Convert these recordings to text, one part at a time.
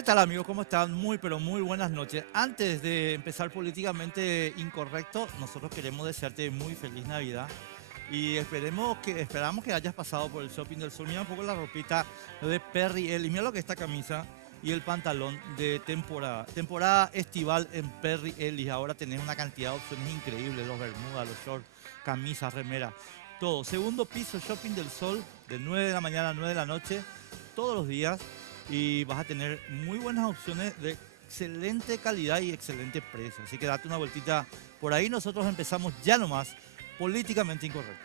¿Qué tal, amigos? ¿Cómo están? Muy, pero muy buenas noches. Antes de empezar políticamente incorrecto, nosotros queremos desearte muy feliz Navidad y esperamos que hayas pasado por el Shopping del Sur. Mira un poco la ropita de Perry Ellis. Mira lo que es esta camisa y el pantalón de temporada. Temporada estival en Perry Ellis. Ahora tenés una cantidad de opciones increíbles. Los bermudas, los shorts, camisas, remeras, todo. Segundo piso, Shopping del Sol, de 9 de la mañana a 9 de la noche, todos los días. Y vas a tener muy buenas opciones de excelente calidad y excelente precio. Así que date una vueltita por ahí. Nosotros empezamos ya nomás Políticamente Incorrecto.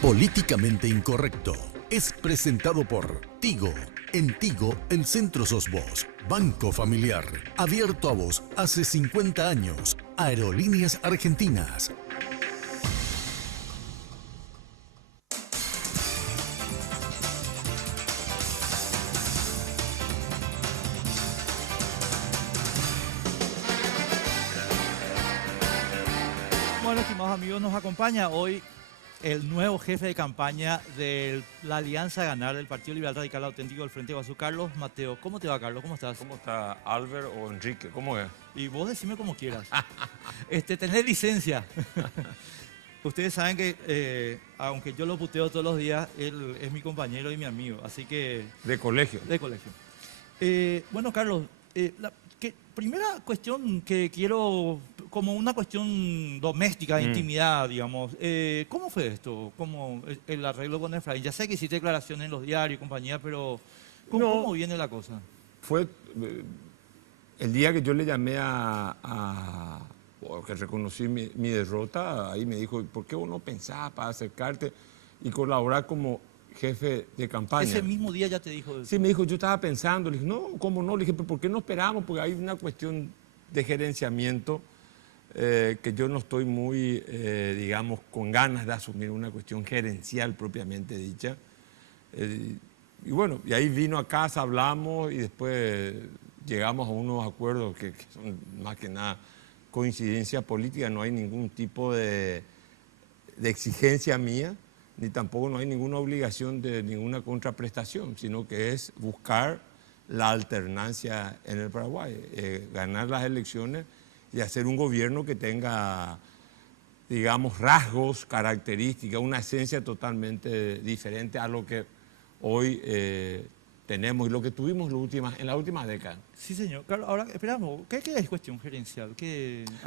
Políticamente Incorrecto es presentado por Tigo. En Tigo, el centro sos vos. Banco Familiar, abierto a vos hace 50 años. Aerolíneas Argentinas. Bueno, estimados amigos, nos acompaña hoy el nuevo jefe de campaña de la Alianza Ganar del Partido Liberal Radical Auténtico del Frente Guazú, Carlos Mateo. ¿Cómo te va, Carlos? ¿Cómo estás? ¿Cómo está Albert o Enrique? ¿Cómo es? Y vos decime como quieras. Tenés licencia. Ustedes saben que, aunque yo lo puteo todos los días, él es mi compañero y mi amigo, así que... De colegio. De colegio. Bueno, Carlos, primera cuestión que quiero, como una cuestión doméstica, de intimidad, digamos. ¿Cómo fue esto? ¿Cómo el arreglo con Efraín? Ya sé que hiciste declaraciones en los diarios y compañía, pero ¿cómo viene la cosa? Fue el día que yo le llamé que reconocí mi derrota, ahí me dijo, ¿por qué vos no pensás para acercarte y colaborar como jefe de campaña? Ese mismo día ya te dijo eso. Sí, me dijo, yo estaba pensando, le dije, no, ¿cómo no? Le dije, ¿por qué no esperamos? Porque hay una cuestión de gerenciamiento que yo no estoy muy, digamos, con ganas de asumir una cuestión gerencial propiamente dicha. Y bueno, y ahí vino a casa, hablamos y después llegamos a unos acuerdos que son más que nada coincidencia política, no hay ningún tipo de exigencia mía, ni tampoco no hay ninguna obligación de ninguna contraprestación, sino que es buscar la alternancia en el Paraguay, ganar las elecciones y hacer un gobierno que tenga, digamos, rasgos, características, una esencia totalmente diferente a lo que hoy tenemos y lo que tuvimos en las últimas décadas. Sí, señor. Carlos, ahora, esperamos, ¿qué es cuestión gerencial?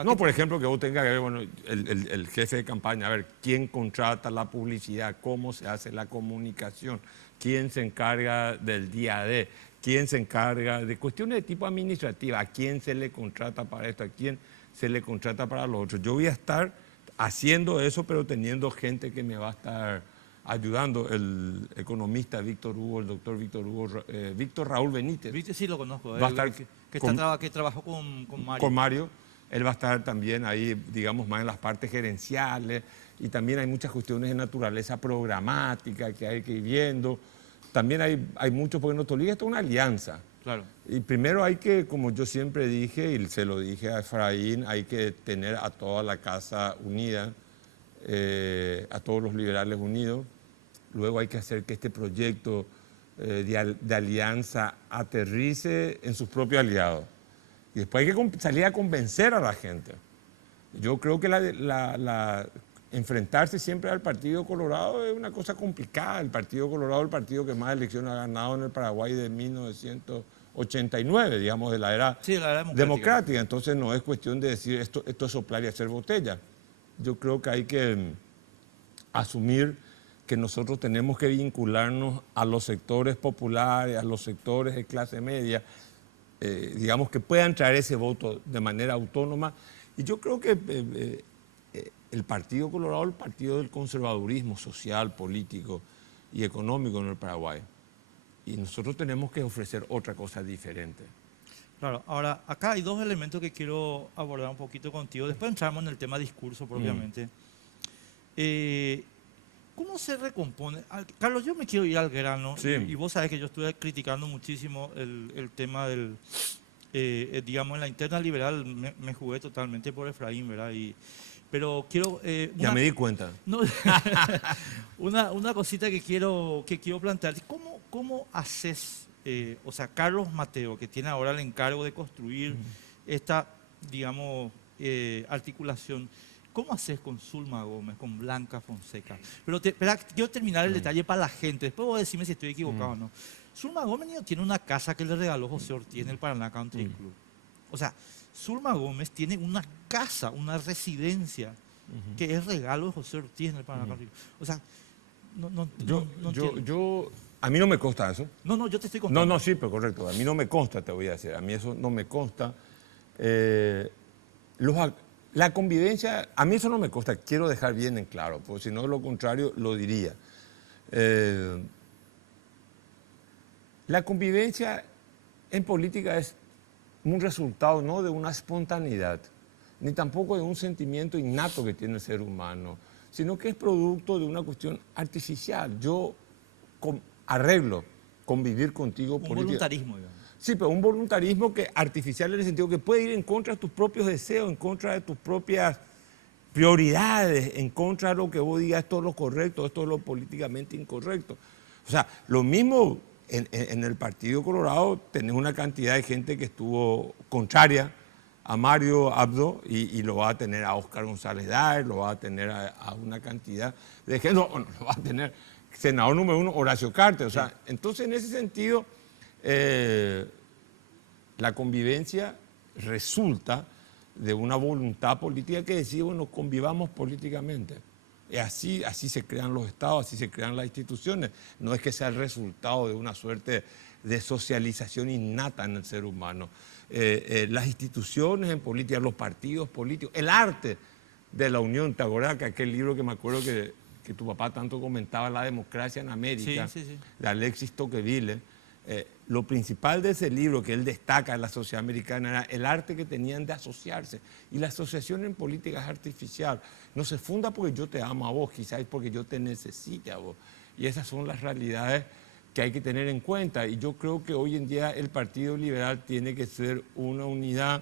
No, por ejemplo, que vos tengas que ver, bueno, el jefe de campaña, a ver, quién contrata la publicidad, cómo se hace la comunicación, quién se encarga del día a día, quién se encarga de cuestiones de tipo administrativa, a quién se le contrata para esto, a quién se le contrata para lo otro. Yo voy a estar haciendo eso, pero teniendo gente que me va a estar ayudando, el economista Víctor Hugo, el doctor Víctor Hugo, Víctor Raúl Benítez. Sí, lo conozco. Va a estar que trabajó con Mario. Con Mario. Él va a estar también ahí, digamos, más en las partes gerenciales y también hay muchas cuestiones de naturaleza programática que hay que ir viendo. También hay mucho, porque en Tolima está una alianza. Claro. Y primero hay que, como yo siempre dije, y se lo dije a Efraín, hay que tener a toda la casa unida, a todos los liberales unidos. Luego hay que hacer que este proyecto de alianza aterrice en sus propios aliados. Y después hay que salir a convencer a la gente. Yo creo que enfrentarse siempre al Partido Colorado es una cosa complicada. El Partido Colorado es el partido que más elecciones ha ganado en el Paraguay de 1989, digamos, de la era, democrática. Entonces no es cuestión de decir esto es soplar y hacer botella. Yo creo que hay que asumir que nosotros tenemos que vincularnos a los sectores populares, a los sectores de clase media, digamos, que puedan traer ese voto de manera autónoma. Y yo creo que el Partido Colorado es el partido del conservadurismo social, político y económico en el Paraguay. Y nosotros tenemos que ofrecer otra cosa diferente. Claro, ahora, acá hay dos elementos que quiero abordar un poquito contigo. Después entramos en el tema discurso propiamente. ¿Cómo se recompone? Carlos, yo me quiero ir al grano, sí. Y vos sabés que yo estuve criticando muchísimo el tema del, digamos, en la interna liberal me jugué totalmente por Efraín, ¿verdad? Pero quiero... ya me di cuenta. No, una cosita que quiero plantear. ¿Cómo haces o sea, Carlos Mateo, que tiene ahora el encargo de construir esta, digamos, articulación, ¿cómo haces con Zulma Gómez, con Blanca Fonseca? Pero espera, quiero terminar el detalle para la gente, después voy a decirme si estoy equivocado o no. Zulma Gómez tiene una casa que le regaló José Ortiz en el Paraná Country Club. O sea, Zulma Gómez tiene una casa, una residencia, que es regalo de José Ortiz en el Paraná Country Club. O sea, no entiendo. A mí no me consta eso. No, yo te estoy contando. No, sí, pero correcto. A mí no me consta, te voy a decir. A mí eso no me consta. La convivencia, a mí eso no me consta. Quiero dejar bien en claro, porque si no, lo contrario lo diría. La convivencia en política es un resultado no de una espontaneidad, ni tampoco de un sentimiento innato que tiene el ser humano, sino que es producto de una cuestión artificial. Yo arreglo convivir contigo. Un voluntarismo, digamos. Sí, pero un voluntarismo que artificial en el sentido que puede ir en contra de tus propios deseos, en contra de tus propias prioridades, en contra de lo que vos digas, esto es lo correcto, esto es lo políticamente incorrecto. O sea, lo mismo en el Partido Colorado tenés una cantidad de gente que estuvo contraria a Mario Abdo y lo va a tener a Óscar González Daer, lo va a tener a una cantidad de gente, no, lo va a tener senador número 1, Horacio Carter. O sea, entonces en ese sentido la convivencia resulta de una voluntad política que decide, bueno, convivamos políticamente. Y así se crean los estados, así se crean las instituciones. No es que sea el resultado de una suerte de socialización innata en el ser humano. Las instituciones en política, los partidos políticos, el arte de la unión. ¿Te acuerdas que aquel libro que me acuerdo que tu papá tanto comentaba, La democracia en América, de Alexis Tocqueville? Lo principal de ese libro que él destaca en la sociedad americana era el arte que tenían de asociarse. Y la asociación en política es artificial. No se funda porque yo te amo a vos, quizás es porque yo te necesite a vos. Y esas son las realidades que hay que tener en cuenta. Y yo creo que hoy en día el Partido Liberal tiene que ser una unidad.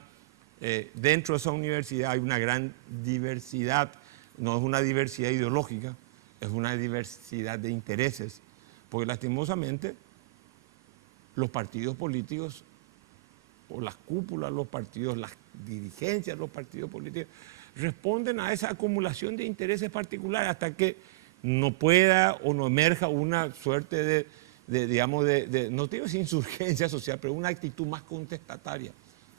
Dentro de esa universidad hay una gran diversidad. No es una diversidad ideológica, es una diversidad de intereses. Porque lastimosamente los partidos políticos, o las cúpulas de los partidos, las dirigencias de los partidos políticos, responden a esa acumulación de intereses particulares hasta que no pueda o no emerja una suerte digamos, no digo es insurgencia social, pero una actitud más contestataria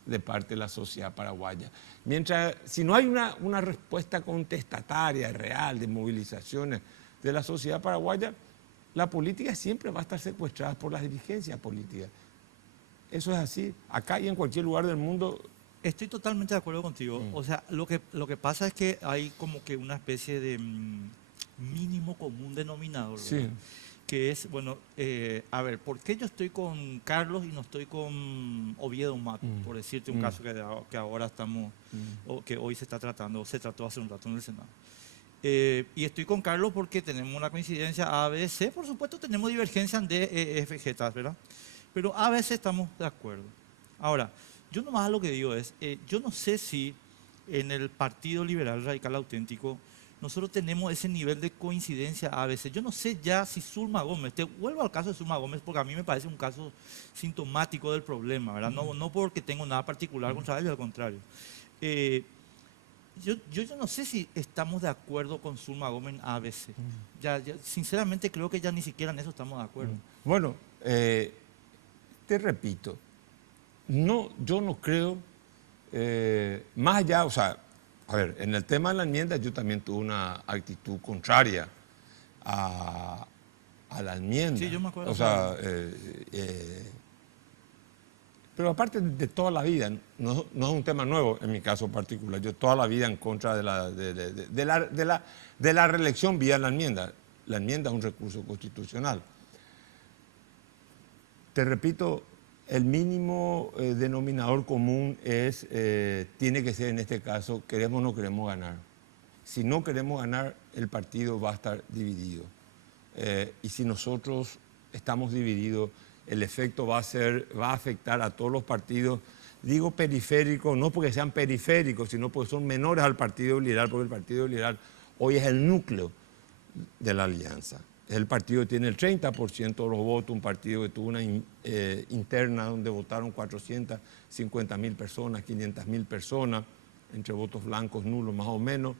de parte de la sociedad paraguaya. Mientras, si no hay una respuesta contestataria, real, de movilizaciones de la sociedad paraguaya, la política siempre va a estar secuestrada por las dirigencias políticas. Eso es así, acá y en cualquier lugar del mundo. Estoy totalmente de acuerdo contigo. O sea, lo que pasa es que hay como que una especie de mínimo común denominador, ¿verdad? Sí. Que es, bueno, a ver, ¿por qué yo estoy con Carlos y no estoy con Oviedo Mato? Por decirte un caso que ahora estamos, o que hoy se está tratando, o se trató hace un rato en el Senado. Y estoy con Carlos porque tenemos una coincidencia A, B, C. Por supuesto tenemos divergencias en D, E, F, G, ¿verdad? Pero a veces estamos de acuerdo. Ahora, yo nomás lo que digo es, yo no sé si en el Partido Liberal Radical Auténtico nosotros tenemos ese nivel de coincidencia a veces. Yo no sé ya si Zulma Gómez, te vuelvo al caso de Zulma Gómez porque a mí me parece un caso sintomático del problema, ¿verdad? No porque tengo nada particular contra ella, al contrario. Yo no sé si estamos de acuerdo con Zulma Gómez a veces. Sinceramente creo que ya ni siquiera en eso estamos de acuerdo. Bueno, te repito, yo no creo, más allá, o sea, a ver, en el tema de la enmienda yo también tuve una actitud contraria a la enmienda. Sí, yo me acuerdo. O sea, pero aparte de toda la vida, no es un tema nuevo en mi caso particular. Yo toda la vida en contra de la reelección vía la enmienda. La enmienda es un recurso constitucional. Te repito, el mínimo denominador común tiene que ser en este caso, queremos o no queremos ganar. Si no queremos ganar, el partido va a estar dividido. Y si nosotros estamos divididos, el efecto va a afectar a todos los partidos, digo periféricos, no porque sean periféricos, sino porque son menores al Partido Liberal, porque el Partido Liberal hoy es el núcleo de la alianza. Es el partido que tiene el 30% de los votos, un partido que tuvo una interna donde votaron 450.000 personas, 500.000 personas, entre votos blancos, nulos más o menos.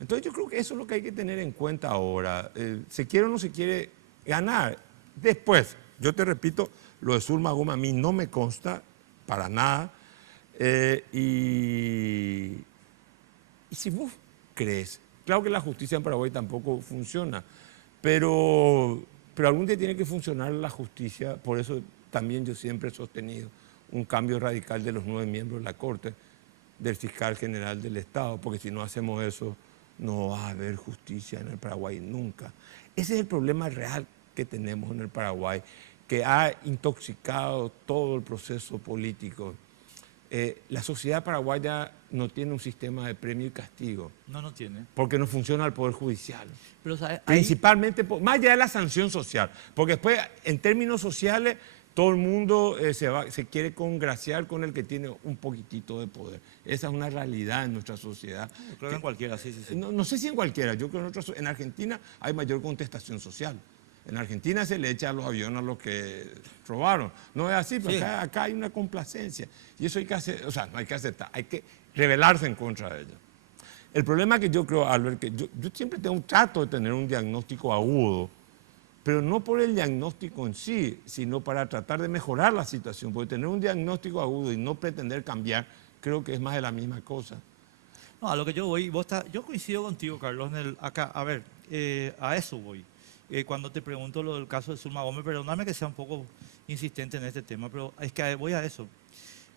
Entonces yo creo que eso es lo que hay que tener en cuenta ahora. Se quiere o no se quiere ganar. Después, yo te repito, lo de Zulma Gómez a mí no me consta para nada. Y si vos crees, claro que la justicia en Paraguay tampoco funciona, pero algún día tiene que funcionar la justicia. Por eso también yo siempre he sostenido un cambio radical de los 9 miembros de la Corte, del fiscal general del Estado, porque si no hacemos eso, no va a haber justicia en el Paraguay nunca. Ese es el problema real que tenemos en el Paraguay, que ha intoxicado todo el proceso político. La sociedad paraguaya no tiene un sistema de premio y castigo. No tiene. Porque no funciona el Poder Judicial. Pero, ¿sabes? Principalmente, más allá de la sanción social. Porque después, en términos sociales, todo el mundo se quiere congraciar con el que tiene un poquitito de poder. Esa es una realidad en nuestra sociedad. Creo que en cualquiera, sí. No sé si en cualquiera. Yo creo que en Argentina hay mayor contestación social. En Argentina se le echa a los aviones a los que robaron. No es así, pero sí. Acá hay una complacencia. Y eso hay que hacer, o sea, no hay que aceptar, hay que rebelarse en contra de ella. El problema que yo creo, Albert, que yo siempre tengo un trato de tener un diagnóstico agudo, pero no por el diagnóstico en sí, sino para tratar de mejorar la situación. Porque tener un diagnóstico agudo y no pretender cambiar, creo que es más de la misma cosa. No, a lo que yo voy, yo coincido contigo, Carlos, acá, a ver, a eso voy. Cuando te pregunto lo del caso de Zulma Gómez, perdóname que sea un poco insistente en este tema, pero es que voy a eso.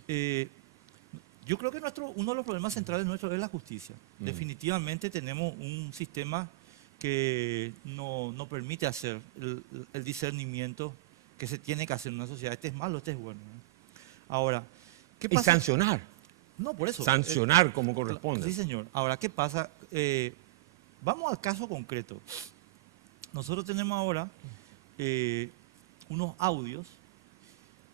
Yo creo que uno de los problemas centrales nuestros es la justicia. Definitivamente tenemos un sistema que no permite hacer el discernimiento que se tiene que hacer en una sociedad. Este es malo, este es bueno. Ahora, ¿qué pasa? Y sancionar. No, por eso. Sancionar como corresponde. Sí, señor. Ahora, ¿qué pasa? Vamos al caso concreto. Nosotros tenemos ahora unos audios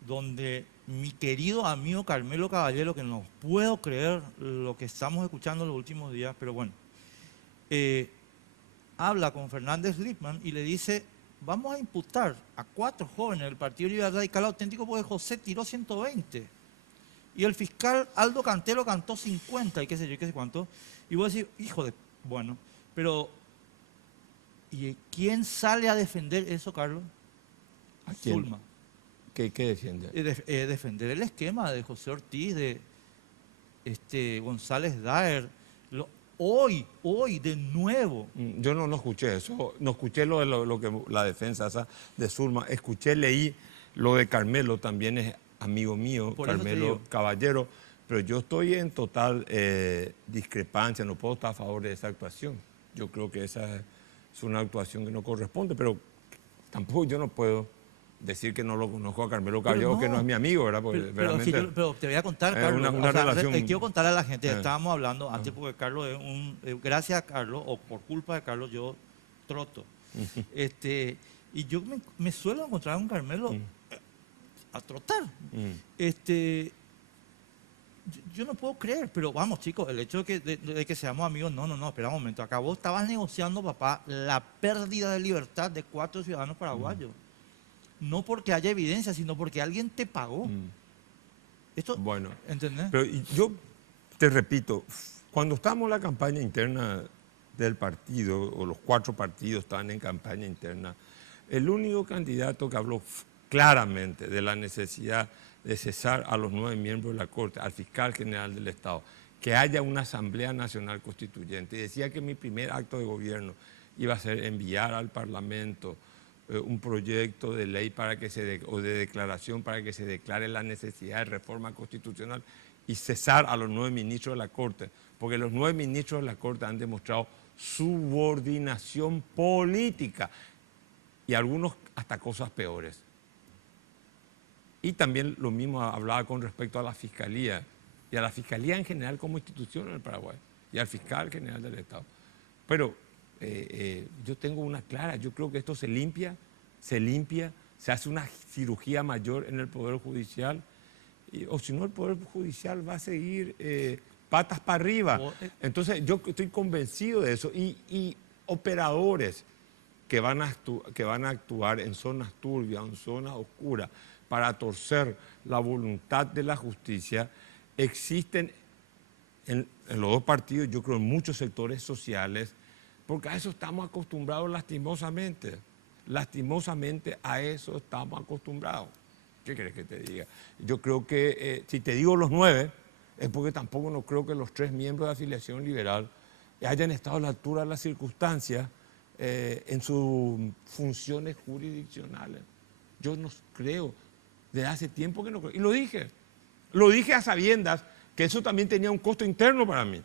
donde mi querido amigo Carmelo Caballero, que no puedo creer lo que estamos escuchando en los últimos días, pero bueno, habla con Fernández Lippmann y le dice, vamos a imputar a 4 jóvenes del Partido Liberal Radical Auténtico porque José tiró 120. Y el fiscal Aldo Cantero cantó 50 y qué sé yo, qué sé cuánto. Y voy a decir, hijo de... Bueno, pero... ¿Y quién sale a defender eso, Carlos? ¿A quién? Zulma. ¿Qué defiende? Defender el esquema de José Ortiz, de González Daer. Hoy, de nuevo. Yo no escuché eso. No escuché lo que la defensa esa de Zulma. Leí lo de Carmelo, también es amigo mío, Carmelo Caballero. Pero yo estoy en total discrepancia, no puedo estar a favor de esa actuación. Yo creo que esa es una actuación que no corresponde, pero tampoco yo no puedo decir que no lo conozco a Carmelo Caballero, que no es mi amigo, ¿verdad? Porque pero te voy a contar, Carlos, relación... quiero contarle a la gente, estábamos hablando antes porque Carlos es gracias a Carlos, o por culpa de Carlos, yo troto. Y yo me suelo encontrar con Carmelo a trotar. Yo no puedo creer, pero vamos, chicos, el hecho de que seamos amigos, no, espera un momento. Acá vos estabas negociando, papá, la pérdida de libertad de 4 ciudadanos paraguayos. No porque haya evidencia, sino porque alguien te pagó. Esto, bueno, ¿entendés? Pero yo te repito, cuando estábamos en la campaña interna del partido, o los 4 partidos estaban en campaña interna, el único candidato que habló claramente de la necesidad de cesar a los 9 miembros de la Corte, al fiscal general del Estado, que haya una Asamblea Nacional Constituyente. Y decía que mi primer acto de gobierno iba a ser enviar al Parlamento un proyecto de ley o de declaración para que se declare la necesidad de reforma constitucional y cesar a los 9 ministros de la Corte, porque los 9 ministros de la Corte han demostrado subordinación política y algunos hasta cosas peores. Y también lo mismo hablaba con respecto a la Fiscalía, y a la Fiscalía en general como institución en el Paraguay, y al fiscal general del Estado. Pero yo tengo una clara, yo creo que esto se limpia, se hace una cirugía mayor en el Poder Judicial, o si no el Poder Judicial va a seguir patas para arriba. Entonces yo estoy convencido de eso, y operadores que van a actuar en zonas turbias, en zonas oscuras, para torcer la voluntad de la justicia, existen en los dos partidos, yo creo en muchos sectores sociales, porque a eso estamos acostumbrados lastimosamente. Lastimosamente a eso estamos acostumbrados. ¿Qué querés que te diga? Yo creo que, si te digo los 9, es porque tampoco no creo que los 3 miembros de afiliación liberal hayan estado a la altura de las circunstancias en sus funciones jurisdiccionales. Yo no creo, desde hace tiempo que no creo. Y lo dije a sabiendas que eso también tenía un costo interno para mí.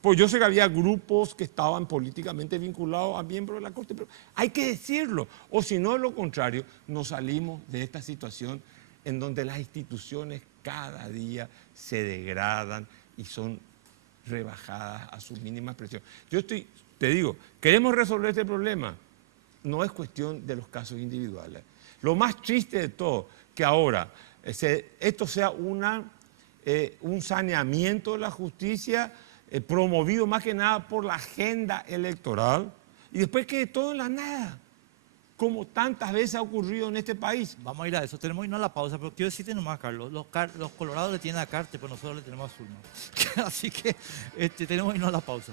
Pues yo sé que había grupos que estaban políticamente vinculados a miembros de la Corte, pero hay que decirlo, o si no, de lo contrario, nos salimos de esta situación en donde las instituciones cada día se degradan y son rebajadas a su mínima expresión. Te digo, queremos resolver este problema, no es cuestión de los casos individuales. Lo más triste de todo, que ahora esto sea un saneamiento de la justicia promovido más que nada por la agenda electoral y después quede todo en la nada, como tantas veces ha ocurrido en este país. Vamos a ir a eso, tenemos que irnos a la pausa, pero quiero decirte nomás, Carlos, los colorados le tienen a Carte, pero nosotros le tenemos a Zulma. Así que tenemos que irnos a la pausa.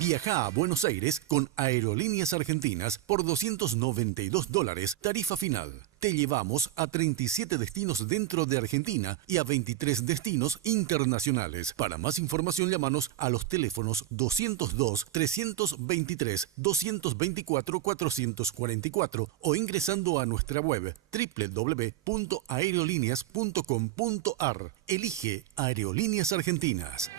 Viaja a Buenos Aires con Aerolíneas Argentinas por $292, tarifa final. Te llevamos a 37 destinos dentro de Argentina y a 23 destinos internacionales. Para más información, llámanos a los teléfonos 202-323-224-444 o ingresando a nuestra web www.aerolíneas.com.ar. Elige Aerolíneas Argentinas.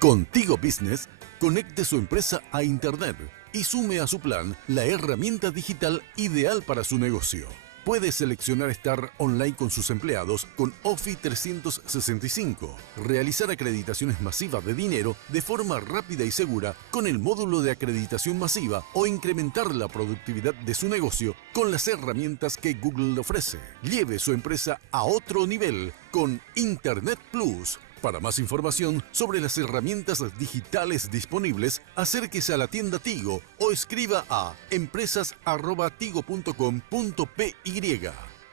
Contigo Business, conecte su empresa a Internet y sume a su plan la herramienta digital ideal para su negocio. Puede seleccionar estar online con sus empleados con Office 365, realizar acreditaciones masivas de dinero de forma rápida y segura con el módulo de acreditación masiva o incrementar la productividad de su negocio con las herramientas que Google le ofrece. Lleve su empresa a otro nivel con Internet Plus. Para más información sobre las herramientas digitales disponibles, acérquese a la tienda Tigo o escriba a empresas@tigo.com.py.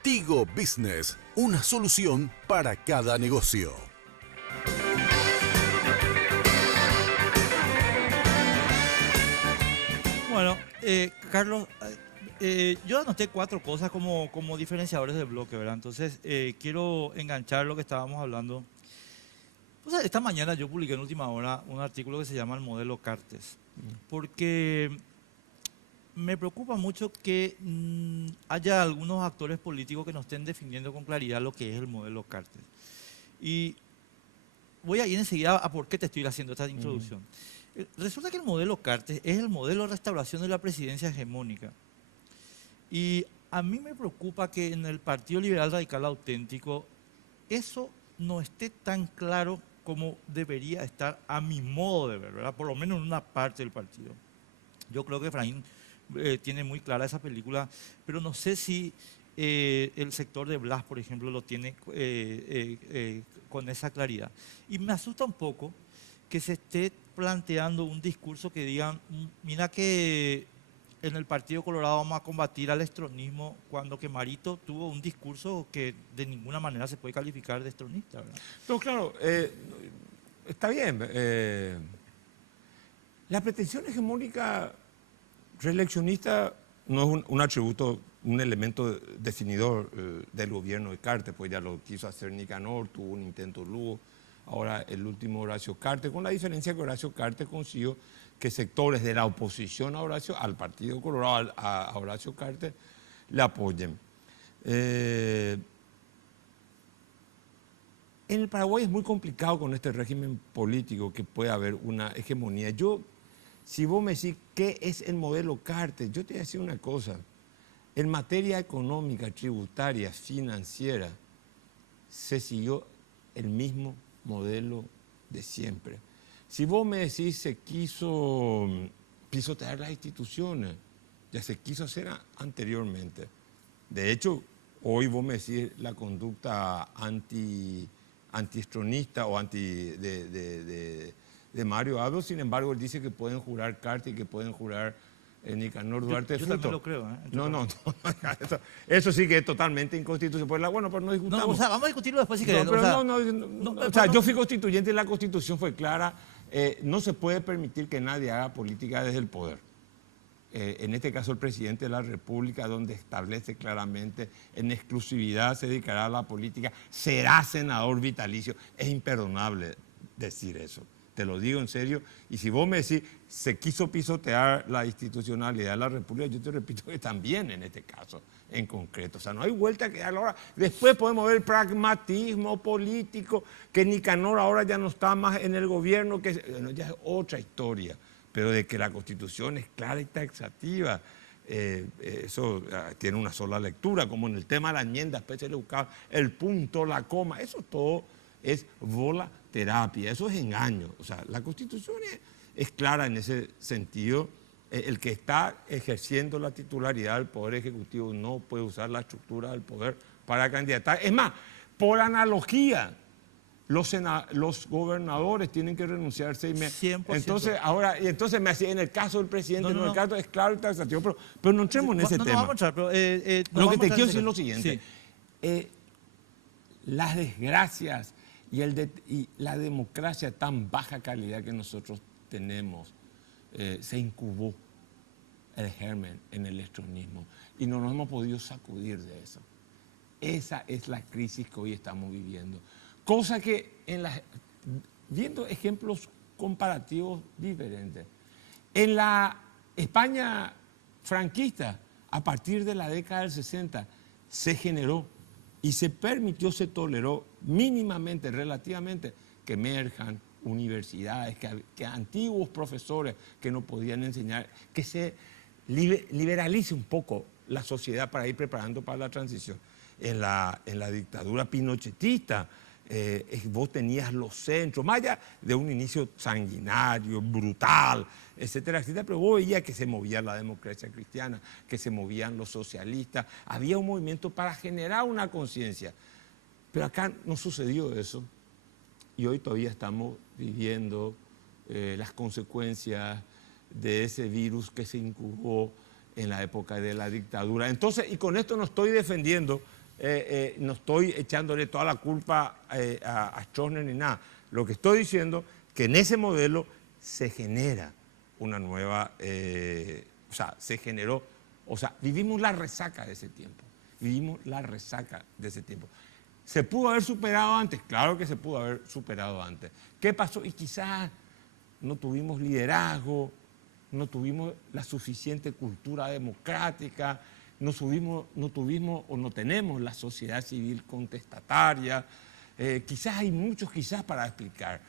Tigo Business, una solución para cada negocio. Bueno, Carlos, yo anoté 4 cosas como diferenciadores del bloque, ¿verdad? Entonces, quiero enganchar lo que estábamos hablando. O sea, esta mañana yo publiqué en última hora un artículo que se llama El modelo Cartes, porque me preocupa mucho que haya algunos actores políticos que no estén definiendo con claridad lo que es el modelo Cartes. Y voy a ir enseguida a por qué te estoy haciendo esta introducción. Resulta que el modelo Cartes es el modelo de restauración de la presidencia hegemónica. Y a mí me preocupa que en el Partido Liberal Radical Auténtico eso no esté tan claro como debería estar a mi modo de ver, ¿verdad? Por lo menos en una parte del partido. Yo creo que Efraín tiene muy clara esa película, pero no sé si el sector de Blas, por ejemplo, lo tiene con esa claridad. Y me asusta un poco que se esté planteando un discurso que digan, mira que en el Partido Colorado vamos a combatir al estronismo, cuando que Marito tuvo un discurso que de ninguna manera se puede calificar de estronista, ¿verdad? No, claro, está bien. La pretensión hegemónica reeleccionista no es un atributo, un elemento definidor del gobierno de Cartes, pues ya lo quiso hacer Nicanor, tuvo un intento Lugo, ahora el último Horacio Cartes, con la diferencia que Horacio Cartes consiguió que sectores de la oposición al Partido Colorado, a Horacio Cartes, le apoyen. En el Paraguay es muy complicado con este régimen político que puede haber una hegemonía. Si vos me decís qué es el modelo Cartes, yo te voy a decir una cosa. En materia económica, tributaria, financiera, se siguió el mismo modelo de siempre. Si vos me decís se quiso pisotear las instituciones, ya se quiso hacer anteriormente. De hecho, hoy vos me decís la conducta antiestronista o de Mario Abdo, sin embargo, él dice que pueden jurar Carta y que pueden jurar Nicanor Duarte. Yo también lo creo. No, eso sí que es totalmente inconstitucional. Bueno, pero no discutamos. No, o sea, vamos a discutirlo después si querés. Yo fui constituyente y la Constitución fue clara. No se puede permitir que nadie haga política desde el poder. En este caso el presidente de la República, donde establece claramente en exclusividad se dedicará a la política, será senador vitalicio. Es imperdonable decir eso, te lo digo en serio. Y si vos me decís, se quiso pisotear la institucionalidad de la República, yo te repito que también en este caso en concreto. O sea, no hay vuelta que dar ahora. Después podemos ver el pragmatismo político, que Nicanor ahora ya no está más en el gobierno, que ya es otra historia. Pero de que la Constitución es clara y taxativa, eso tiene una sola lectura, como en el tema de la enmienda, después se le buscaba el punto, la coma, eso todo es volaterapia, eso es engaño. O sea, la Constitución es clara en ese sentido. El que está ejerciendo la titularidad del Poder Ejecutivo no puede usar la estructura del poder para candidatar. Es más, por analogía, los gobernadores tienen que renunciar 6 meses. 100%. Entonces me hacía en el caso del presidente, en el caso es claro y taxativo, pero no entremos en ese tema. Vamos a entrar, pero, lo que te quiero decir es lo siguiente. Sí. Las desgracias y la democracia tan baja calidad que nosotros tenemos, se incubó el germen en el estronismo y no nos hemos podido sacudir de eso. Esa es la crisis que hoy estamos viviendo. Cosa que, viendo ejemplos comparativos diferentes, en la España franquista, a partir de la década del 60, se generó y se permitió, se toleró mínimamente, relativamente, que emerjan universidades, que antiguos profesores que no podían enseñar, que se liberalice un poco la sociedad para ir preparando para la transición. En la dictadura pinochetista, vos tenías los centros, más allá de un inicio sanguinario, brutal, etcétera, etcétera, pero vos veías que se movía la democracia cristiana, que se movían los socialistas, había un movimiento para generar una conciencia. Pero acá no sucedió eso y hoy todavía estamos viviendo las consecuencias de ese virus que se incubó en la época de la dictadura. Entonces, y con esto no estoy defendiendo, no estoy echándole toda la culpa a Stroessner ni nada. Lo que estoy diciendo es que en ese modelo se genera una nueva, vivimos la resaca de ese tiempo. ¿Se pudo haber superado antes? Claro que se pudo haber superado antes. ¿Qué pasó? Y quizás no tuvimos liderazgo, no tuvimos la suficiente cultura democrática, no tuvimos o no tenemos la sociedad civil contestataria. Quizás hay muchos quizás para explicar,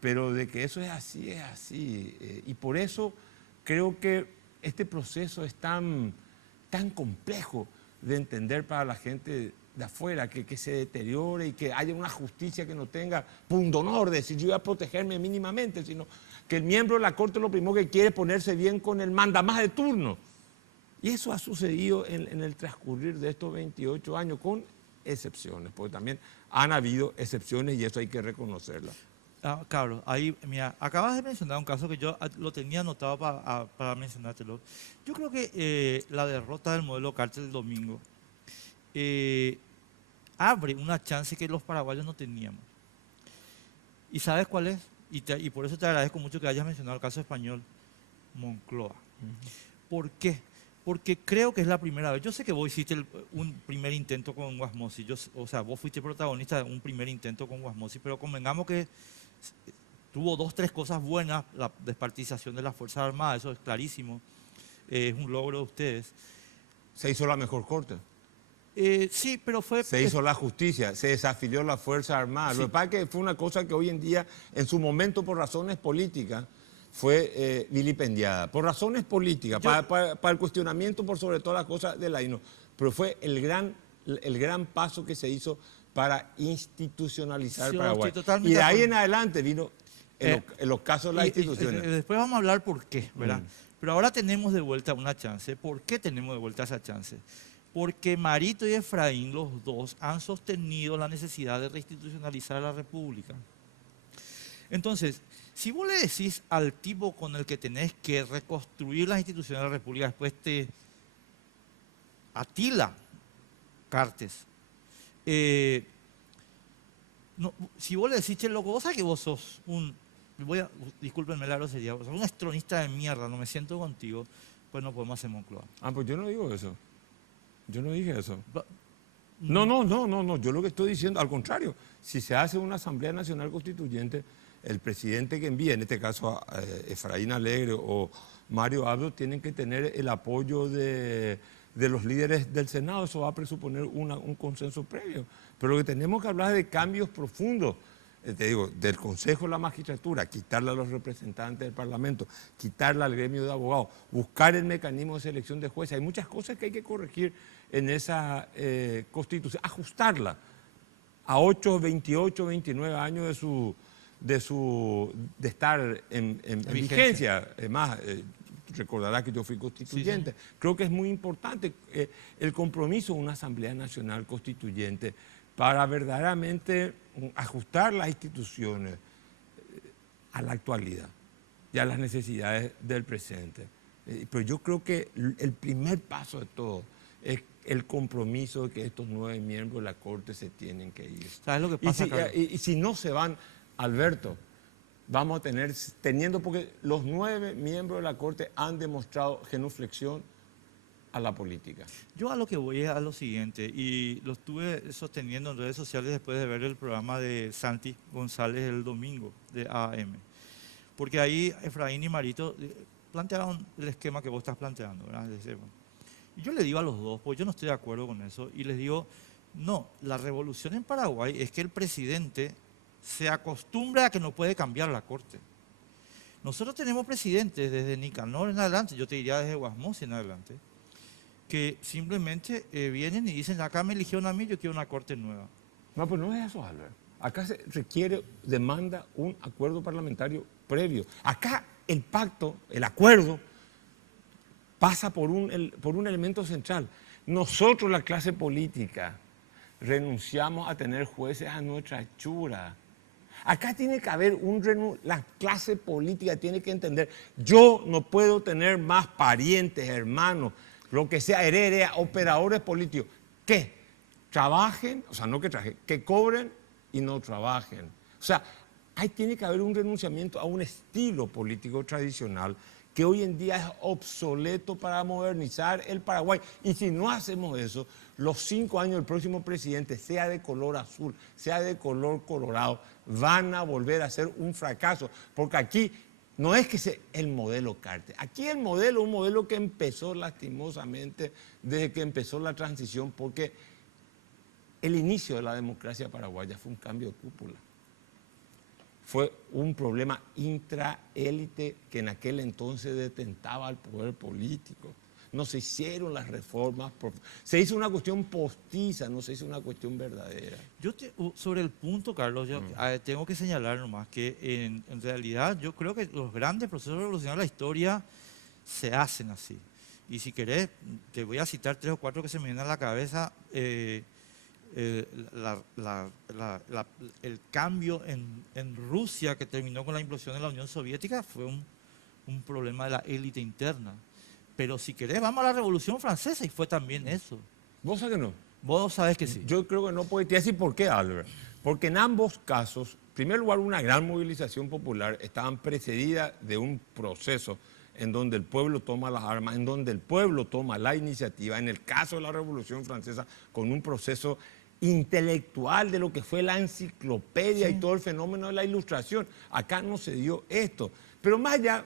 pero de que eso es así, es así. Y por eso creo que este proceso es tan complejo de entender para la gente de afuera, que se deteriore y que haya una justicia que no tenga pundonor de decir yo voy a protegerme mínimamente, sino que el miembro de la Corte lo primero que quiere es ponerse bien con el mandamás de turno. Y eso ha sucedido en el transcurrir de estos 28 años, con excepciones, porque también han habido excepciones y eso hay que reconocerlo. Carlos, ahí, mira, acabas de mencionar un caso que yo lo tenía anotado para mencionártelo. Yo creo que la derrota del modelo Carter el domingo abre una chance que los paraguayos no teníamos. ¿Y sabes cuál es? Y por eso te agradezco mucho que hayas mencionado el caso español, Moncloa. ¿Por qué? Porque creo que es la primera vez. Yo sé que vos hiciste un primer intento con Guasmosi, o sea, vos fuiste protagonista de un primer intento con Guasmosi, pero convengamos que tuvo 2 o 3 cosas buenas, la despartización de las Fuerzas Armadas, eso es clarísimo, es un logro de ustedes. Se hizo la mejor corte. Sí, pero fue... Se hizo la justicia, se desafilió la Fuerza Armada. Sí. Lo que pasa es que fue una cosa que hoy en día, en su momento por razones políticas, fue vilipendiada. Por razones políticas, para el cuestionamiento por sobre todas las cosas de la INO. Pero fue el gran paso que se hizo para institucionalizar Paraguay. Y de ahí en adelante vino en los casos de las Y instituciones. después vamos a hablar por qué, ¿verdad? Pero ahora tenemos de vuelta una chance. ¿Por qué tenemos de vuelta esa chance? Porque Marito y Efraín, los dos, han sostenido la necesidad de reinstitucionalizar la República. Entonces, si vos le decís al tipo con el que tenés que reconstruir las instituciones de la República, después te Atila Cartes, no, si vos le decís, che, loco, vos sabés que vos sos discúlpenme la grosería, vos sos un estronista de mierda, no me siento contigo, pues no podemos hacer Moncloa. Pues yo no digo eso. Yo no dije eso. No, yo lo que estoy diciendo, al contrario, si se hace una Asamblea Nacional Constituyente, el presidente que envíe, en este caso a Efraín Alegre o Mario Abdo, tienen que tener el apoyo de los líderes del Senado. Eso va a presuponer un consenso previo. Pero lo que tenemos que hablar es de cambios profundos, te digo, del Consejo de la Magistratura, quitarle a los representantes del Parlamento, quitarle al gremio de abogados, buscar el mecanismo de selección de jueces. Hay muchas cosas que hay que corregir en esa Constitución, ajustarla a 28, 29 años de estar en vigencia. Además, recordará que yo fui constituyente. Sí. Creo que es muy importante el compromiso de una Asamblea Nacional Constituyente para verdaderamente ajustar las instituciones a la actualidad y a las necesidades del presente. Pero yo creo que el primer paso de todo es el compromiso de que estos 9 miembros de la Corte se tienen que ir. ¿Sabes lo que pasa, y si no se van, Alberto, vamos a teniendo, porque los 9 miembros de la Corte han demostrado genuflexión a la política. Yo a lo que voy es a lo siguiente, y lo estuve sosteniendo en redes sociales después de ver el programa de Santi González el domingo de AM. Porque ahí Efraín y Marito plantearon el esquema que vos estás planteando, ¿verdad? Y yo le digo a los dos, pues yo no estoy de acuerdo con eso, y les digo, no, la revolución en Paraguay es que el presidente se acostumbra a que no puede cambiar la Corte. Nosotros tenemos presidentes desde Nicanor en adelante, yo te diría desde Guasmos en adelante, que simplemente vienen y dicen, acá me eligieron a mí, yo quiero una Corte nueva. No, pues no es eso, Albert. Acá se demanda un acuerdo parlamentario previo. Acá el pacto, el acuerdo, pasa por un elemento central. Nosotros, la clase política, renunciamos a tener jueces a nuestra hechura. Acá tiene que haber la clase política tiene que entender, yo no puedo tener más parientes, hermanos, lo que sea, herederas, operadores políticos, que trabajen, o sea, no que trabajen, que cobren y no trabajen. O sea, ahí tiene que haber un renunciamiento a un estilo político tradicional que hoy en día es obsoleto para modernizar el Paraguay. Y si no hacemos eso, los 5 años del próximo presidente, sea de color azul, sea de color colorado, van a volver a ser un fracaso. Porque aquí no es que sea el modelo Cartes. Aquí el modelo, un modelo que empezó lastimosamente desde que empezó la transición, porque el inicio de la democracia paraguaya fue un cambio de cúpula. Fue un problema intraélite que en aquel entonces detentaba al poder político. No se hicieron las reformas, se hizo una cuestión postiza, no se hizo una cuestión verdadera. Sobre el punto, Carlos, yo tengo que señalar nomás que en realidad yo creo que los grandes procesos revolucionarios de la historia se hacen así. Y si querés, te voy a citar 3 o 4 que se me vienen a la cabeza. El cambio en Rusia que terminó con la implosión de la Unión Soviética fue un problema de la élite interna. Pero si querés, vamos a la Revolución Francesa y fue también eso. ¿Vos sabés que no? Vos sabés que sí. Yo creo que no puede. Te voy a decir por qué, Albert. Porque en ambos casos, en primer lugar, una gran movilización popular estaban precedidas de un proceso en donde el pueblo toma las armas, en donde el pueblo toma la iniciativa. En el caso de la Revolución Francesa, con un proceso intelectual de lo que fue la enciclopedia y todo el fenómeno de la Ilustración. Acá no se dio esto. Pero más allá,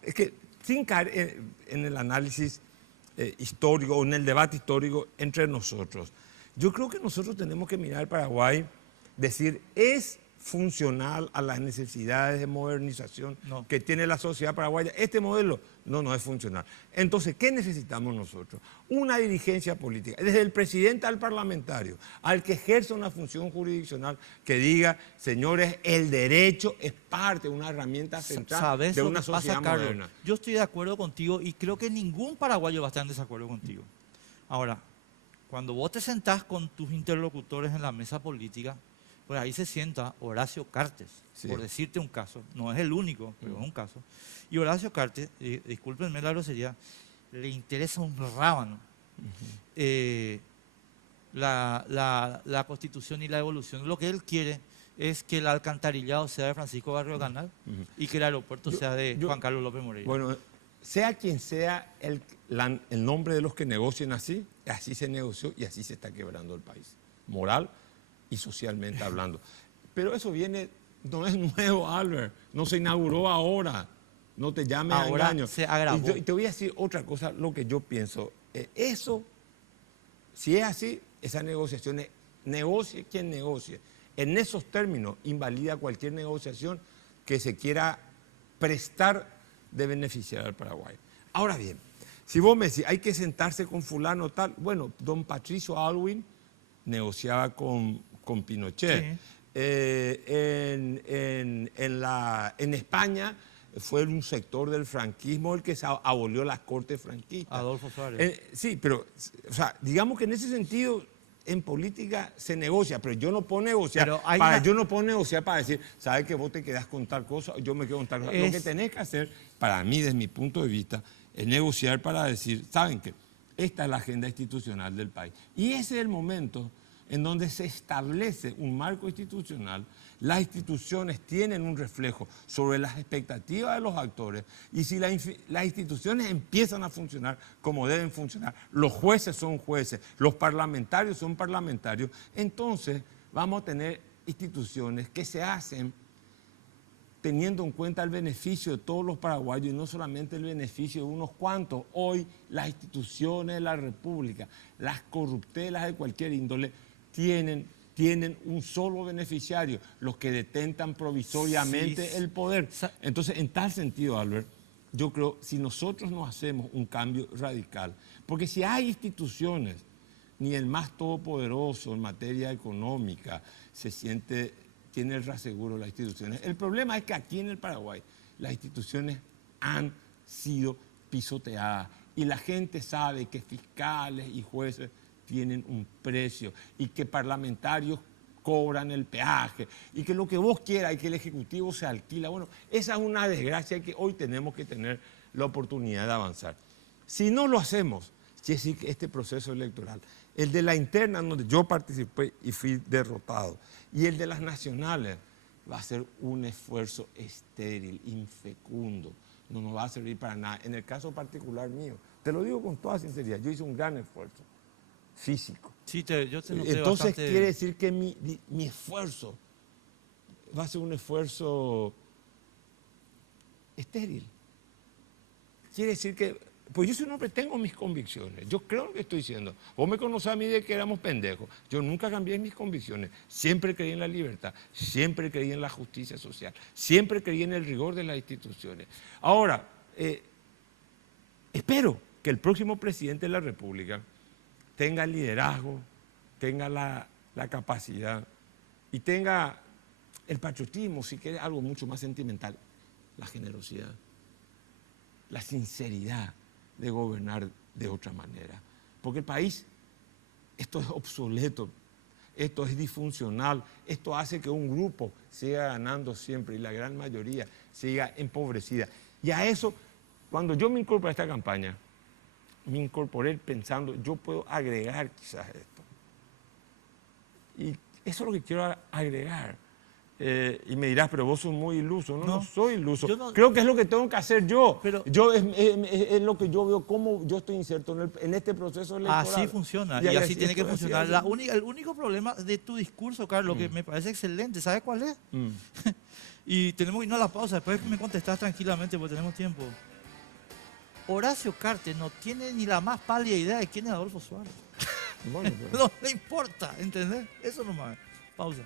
es que sin caer en el análisis histórico o en el debate histórico entre nosotros, yo creo que nosotros tenemos que mirar al Paraguay, decir, ¿es funcional a las necesidades de modernización No. que tiene la sociedad paraguaya. Este modelo no es funcional. Entonces, ¿qué necesitamos nosotros? Una dirigencia política, desde el presidente al parlamentario, al que ejerce una función jurisdiccional, que diga, señores, el derecho es parte, una herramienta central ¿Sabes de lo una que pasa, sociedad Carlos? moderna. Yo estoy de acuerdo contigo y creo que ningún paraguayo va a estar en desacuerdo contigo. Ahora, cuando vos te sentás con tus interlocutores en la mesa política, pues ahí se sienta Horacio Cartes, Sí. por decirte un caso. No es el único, pero es un caso. Y Horacio Cartes, discúlpenme la grosería, le interesa un rábano la Constitución y la evolución. Lo que él quiere es que el alcantarillado sea de Francisco Barrio Canal y que el aeropuerto sea de Juan Carlos López Moreira. Bueno, sea quien sea el nombre de los que negocien así se negoció y así se está quebrando el país, moral y socialmente hablando. Pero eso no es nuevo, Albert, no se inauguró ahora, no te llames a Ahora engaño. se agravó. Y te voy a decir otra cosa, lo que yo pienso. Eso, si es así, esas negociaciones, negocie quien negocie. En esos términos, invalida cualquier negociación que se quiera prestar de beneficiar al Paraguay. Ahora bien, si vos me decís, hay que sentarse con fulano tal, bueno, don Patricio Aylwin negociaba con Pinochet. Sí. En España fue un sector del franquismo el que se abolió las cortes franquistas. Adolfo Suárez. Sí, pero, o sea, digamos que en ese sentido, en política se negocia, pero yo no puedo negociar. Yo no puedo negociar para decir, ¿sabes que vos te quedás con tal cosa? Yo me quedo con tal cosa. Lo que tenés que hacer, para mí, desde mi punto de vista, es negociar para decir, ¿saben qué? Esta es la agenda institucional del país. Y ese es el momento en donde se establece un marco institucional. Las instituciones tienen un reflejo sobre las expectativas de los actores y si las instituciones empiezan a funcionar como deben funcionar, los jueces son jueces, los parlamentarios son parlamentarios, entonces vamos a tener instituciones que se hacen teniendo en cuenta el beneficio de todos los paraguayos y no solamente el beneficio de unos cuantos. Hoy las instituciones de la República, las corruptelas de cualquier índole, tienen un solo beneficiario, los que detentan provisoriamente el poder. Entonces, en tal sentido, Albert, yo creo si nosotros no hacemos un cambio radical, porque si hay instituciones, ni el más todopoderoso en materia económica tiene el reaseguro de las instituciones. El problema es que aquí en el Paraguay las instituciones han sido pisoteadas y la gente sabe que fiscales y jueces tienen un precio y que parlamentarios cobran el peaje y que lo que vos quieras y que el Ejecutivo se alquila. Bueno, esa es una desgracia que hoy tenemos que tener la oportunidad de avanzar. Si no lo hacemos, es decir, que este proceso electoral, el de la interna donde yo participé y fui derrotado, y el de las nacionales, va a ser un esfuerzo estéril, infecundo, no nos va a servir para nada. En el caso particular mío, te lo digo con toda sinceridad, yo hice un gran esfuerzo físico. Sí, yo te noté Entonces bastante... quiere decir que mi esfuerzo va a ser un esfuerzo estéril. Quiere decir que, pues yo soy un hombre, tengo mis convicciones, yo creo lo que estoy diciendo. Vos me conocés a mí de que éramos pendejos, yo nunca cambié mis convicciones, siempre creí en la libertad, siempre creí en la justicia social, siempre creí en el rigor de las instituciones. Ahora, espero que el próximo presidente de la República tenga el liderazgo, tenga la capacidad y tenga el patriotismo, si quiere algo mucho más sentimental, la generosidad, la sinceridad de gobernar de otra manera. Porque el país, esto es obsoleto, esto es disfuncional, esto hace que un grupo siga ganando siempre y la gran mayoría siga empobrecida. Y a eso, cuando yo me incorporé a esta campaña, me incorporé pensando, yo puedo agregar quizás esto. Y eso es lo que quiero agregar. Y me dirás, pero vos sos muy iluso. No soy iluso. Creo que es lo que tengo que hacer yo. Pero, es lo que yo veo, cómo yo estoy inserto en este proceso electoral. Así funciona, y así tiene que funcionar. El único problema de tu discurso, Carlos, que me parece excelente, ¿sabes cuál es? Y tenemos que irnos a la pausa, después me contestás tranquilamente porque tenemos tiempo. Horacio Cartes no tiene ni la más pálida idea de quién es Adolfo Suárez. Bueno, no le importa, ¿entendés? Eso nomás. Pausa.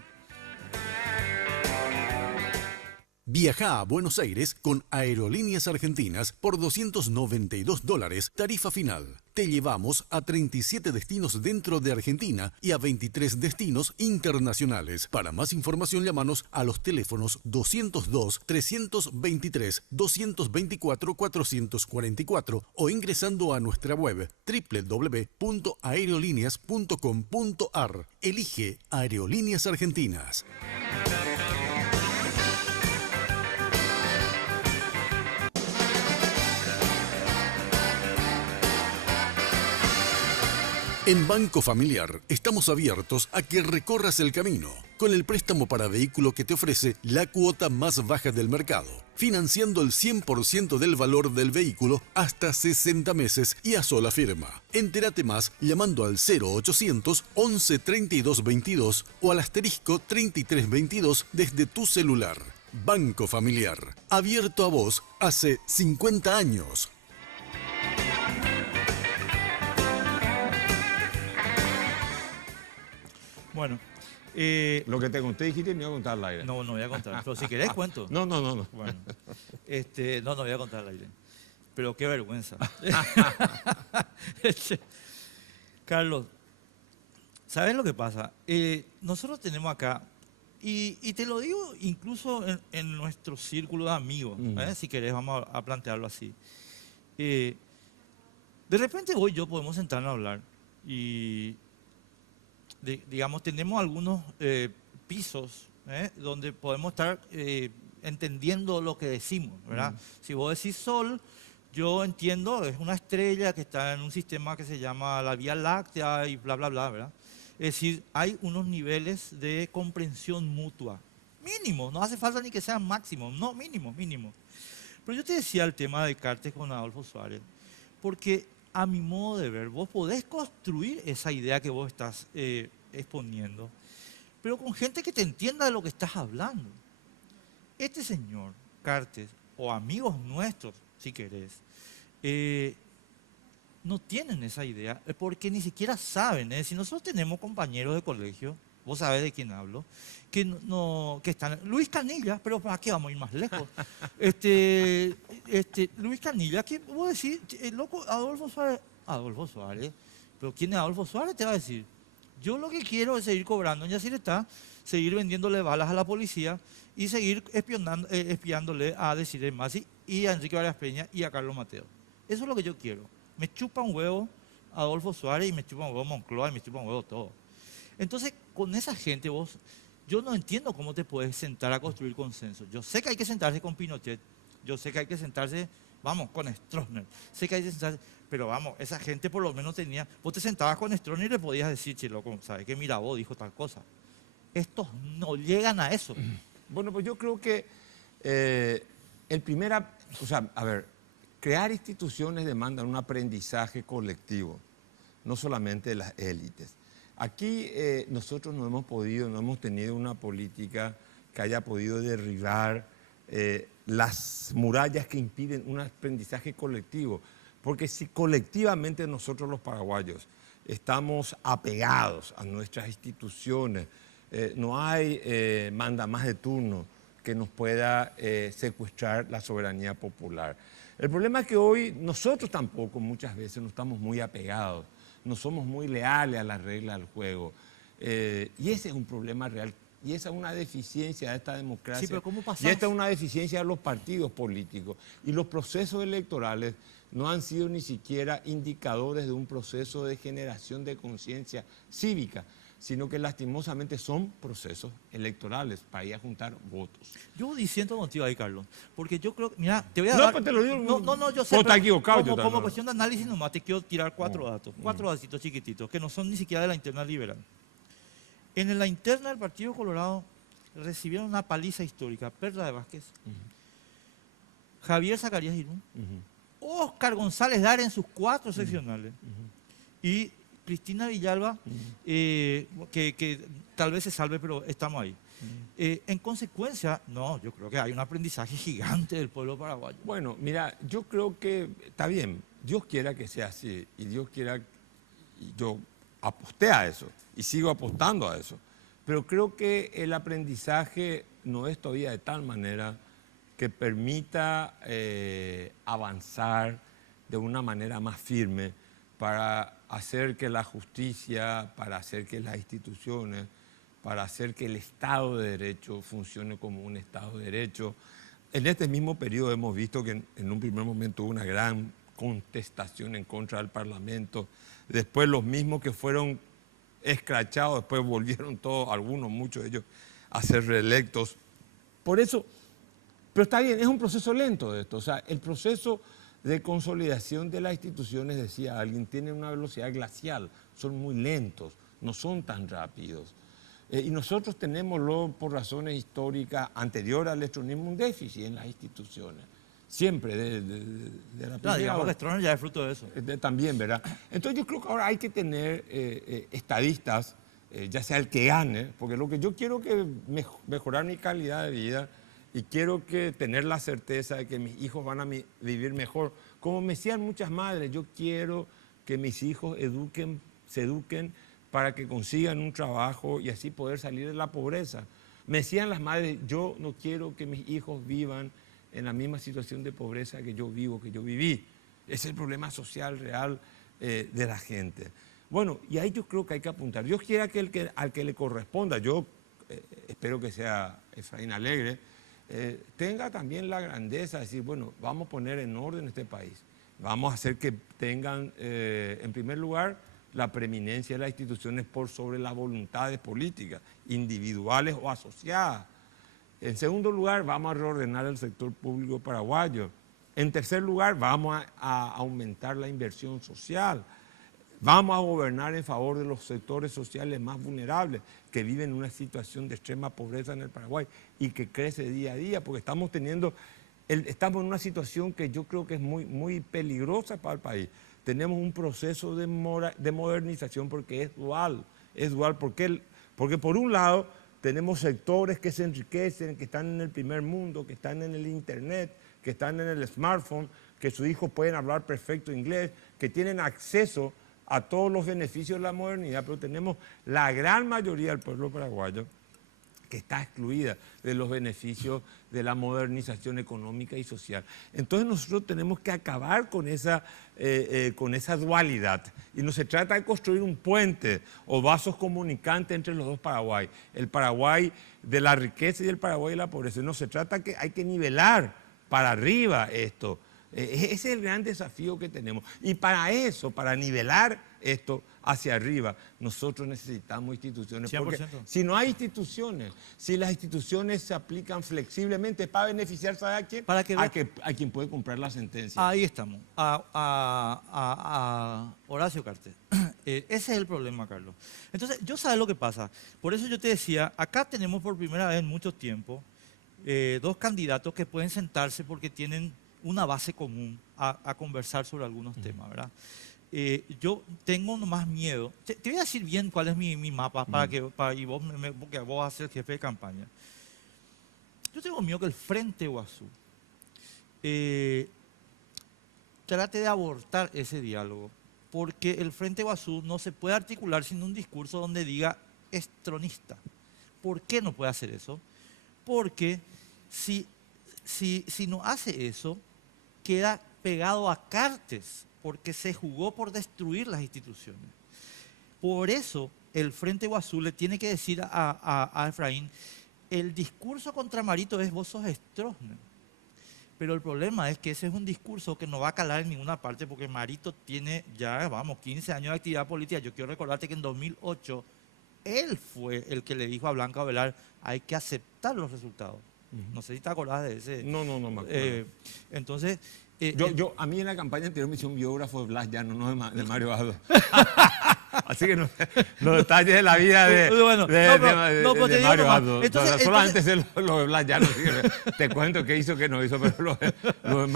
Viaja a Buenos Aires con Aerolíneas Argentinas por $292, tarifa final. Te llevamos a 37 destinos dentro de Argentina y a 23 destinos internacionales. Para más información, llámanos a los teléfonos 202-323-224-444 o ingresando a nuestra web www.aerolíneas.com.ar. Elige Aerolíneas Argentinas. En Banco Familiar estamos abiertos a que recorras el camino con el préstamo para vehículo que te ofrece la cuota más baja del mercado, financiando el 100% del valor del vehículo hasta 60 meses y a sola firma. Entérate más llamando al 0800 11 32 22 o al asterisco 33 22 desde tu celular. Banco Familiar, abierto a vos hace 50 años. Bueno. Lo que te conté dijiste me iba a contar al aire. No voy a contar. Pero si querés cuento. No. Bueno, no voy a contar al aire. Pero qué vergüenza. Carlos, ¿sabes lo que pasa? Nosotros tenemos acá, y te lo digo incluso en nuestro círculo de amigos, si querés vamos a plantearlo así. De repente hoy yo podemos sentarnos a hablar y... digamos, tenemos algunos pisos donde podemos estar entendiendo lo que decimos, ¿verdad? Si vos decís Sol, yo entiendo, es una estrella que está en un sistema que se llama la Vía Láctea y bla, bla, bla, ¿verdad? Es decir, hay unos niveles de comprensión mutua, mínimos, no hace falta ni que sean máximos, no, mínimos. Pero yo te decía el tema de Descartes con Adolfo Suárez, porque... a mi modo de ver, vos podés construir esa idea que vos estás exponiendo, pero con gente que te entienda de lo que estás hablando. Este señor, Descartes, o amigos nuestros, si querés, no tienen esa idea, porque ni siquiera saben. Es decir, nosotros tenemos compañeros de colegio, vos sabés de quién hablo, que están... Luis Canilla, pero ¿para qué vamos a ir más lejos? Luis Canilla, que vos decís, el loco Adolfo Suárez, pero ¿quién es Adolfo Suárez? Te va a decir, yo lo que quiero es seguir cobrando en Yacyretá, seguir vendiéndole balas a la policía y seguir espiándole a Desiree Masi y a Enrique Vargas Peña y a Carlos Mateo. Eso es lo que yo quiero. Me chupa un huevo Adolfo Suárez y me chupa un huevo Moncloa y me chupa un huevo todo. Entonces, con esa gente yo no entiendo cómo te puedes sentar a construir consenso. Yo sé que hay que sentarse con Pinochet, yo sé que hay que sentarse, con Stroessner, sé que hay que sentarse, pero esa gente por lo menos tenía, vos te sentabas con Stroessner y le podías decir, che, loco, ¿sabes qué? Mira, vos dijo tal cosa. Estos no llegan a eso. Bueno, pues yo creo que crear instituciones demandan un aprendizaje colectivo, no solamente de las élites. Aquí nosotros no hemos tenido una política que haya podido derribar las murallas que impiden un aprendizaje colectivo. Porque si colectivamente nosotros los paraguayos estamos apegados a nuestras instituciones, no hay mandamás de turno que nos pueda secuestrar la soberanía popular. El problema es que hoy nosotros tampoco muchas veces no estamos muy apegados. No somos muy leales a las reglas del juego. Y ese es un problema real. Y esa es una deficiencia de esta democracia. Sí, pero ¿cómo pasamos? Y esta es una deficiencia de los partidos políticos. Y los procesos electorales no han sido ni siquiera indicadores de un proceso de generación de conciencia cívica, sino que lastimosamente son procesos electorales para ir a juntar votos. Yo diciendo contigo ahí, Carlos, porque yo creo, mira, te voy a dar... Pues te lo digo. No, yo sé, está equivocado. Como cuestión de análisis nomás te quiero tirar cuatro datos, cuatro datitos chiquititos, que no son ni siquiera de la interna liberal. En la interna del Partido Colorado recibieron una paliza histórica, Perla de Vázquez, Javier Zacarías Irún, Óscar González Lara en sus 4 seccionales, y Cristina Villalba, que tal vez se salve, pero estamos ahí. En consecuencia, yo creo que hay un aprendizaje gigante del pueblo paraguayo. Bueno, mira, yo creo que está bien, Dios quiera que sea así, y Dios quiera, y yo aposté a eso, y sigo apostando a eso, pero creo que el aprendizaje no es todavía de tal manera que permita avanzar de una manera más firme para hacer que la justicia, para hacer que las instituciones, para hacer que el Estado de Derecho funcione como un Estado de Derecho. En este mismo periodo hemos visto que en un primer momento hubo una gran contestación en contra del Parlamento. Después los mismos que fueron escrachados, después volvieron todos, algunos, muchos de ellos, a ser reelectos. Por eso, pero está bien, es un proceso lento esto. O sea, el proceso de consolidación de las instituciones, decía alguien, tiene una velocidad glacial, son muy lentos, no son tan rápidos. Y nosotros tenemos, por razones históricas anteriores al electronismo, un déficit en las instituciones. Siempre, de la primera digamos hora. que Stroessner ya es fruto de eso. También, ¿verdad? Entonces yo creo que ahora hay que tener estadistas, ya sea el que gane, porque lo que yo quiero que mejorar mi calidad de vida y quiero que tener la certeza de que mis hijos van a vivir mejor. Como me decían muchas madres, yo quiero que mis hijos se eduquen para que consigan un trabajo y así poder salir de la pobreza. Me decían las madres, yo no quiero que mis hijos vivan en la misma situación de pobreza que yo vivo, que yo viví. Ese es el problema social real de la gente. Bueno, y ahí yo creo que hay que apuntar. Dios quiera que al que le corresponda, yo espero que sea Efraín Alegre, tenga también la grandeza de decir, bueno, vamos a poner en orden este país. Vamos a hacer que tengan, en primer lugar, la preeminencia de las instituciones por sobre las voluntades políticas, individuales o asociadas. En segundo lugar, vamos a reordenar el sector público paraguayo. En tercer lugar, vamos a aumentar la inversión social. Vamos a gobernar en favor de los sectores sociales más vulnerables que viven en una situación de extrema pobreza en el Paraguay y que crece día a día, porque estamos en una situación que yo creo que es muy, muy peligrosa para el país. Tenemos un proceso de modernización porque es dual. Es dual porque por un lado tenemos sectores que se enriquecen, que están en el primer mundo, que están en el internet, que están en el smartphone, que sus hijos pueden hablar perfecto inglés, que tienen acceso a todos los beneficios de la modernidad, pero tenemos la gran mayoría del pueblo paraguayo que está excluida de los beneficios de la modernización económica y social. Entonces nosotros tenemos que acabar con esa dualidad. Y no se trata de construir un puente o vasos comunicantes entre los dos Paraguay. El Paraguay de la riqueza y el Paraguay de la pobreza. No se trata que hay que nivelar para arriba esto. Ese es el gran desafío que tenemos. Y para eso, para nivelar esto hacia arriba, nosotros necesitamos instituciones. 100%. Porque si no hay instituciones, si las instituciones se aplican flexiblemente, ¿para beneficiar a quién? A quien puede comprar la sentencia. Ahí estamos. A Horacio Cartes. Ese es el problema, Carlos. Entonces, yo sabes lo que pasa. Por eso yo te decía, acá tenemos por primera vez en mucho tiempo dos candidatos que pueden sentarse porque tienen una base común a conversar sobre algunos temas, ¿verdad? Yo tengo nomás miedo. Te voy a decir bien cuál es mi mapa y vos, porque vos vas a ser jefe de campaña. Yo tengo miedo que el Frente Guazú trate de abortar ese diálogo, porque el Frente Guazú no se puede articular sin un discurso donde diga es tronista. ¿Por qué no puede hacer eso? Porque si no hace eso, queda pegado a Cartes, porque se jugó por destruir las instituciones. Por eso el Frente Guazú le tiene que decir a Efraín, el discurso contra Marito es vos sos Stroessner. Pero el problema es que ese es un discurso que no va a calar en ninguna parte, porque Marito tiene ya, 15 años de actividad política. Yo quiero recordarte que en 2008 él fue el que le dijo a Blanca Ovelar, hay que aceptar los resultados. No sé si te acordás de ese. No me acuerdo. Entonces... a mí en la campaña anterior me hizo un biógrafo de Blas Llano, no de Mario Abdo. Así que los detalles de la vida de Mario Abdo. Solamente sé lo de Blas Llano, te cuento qué hizo, qué no hizo, pero lo de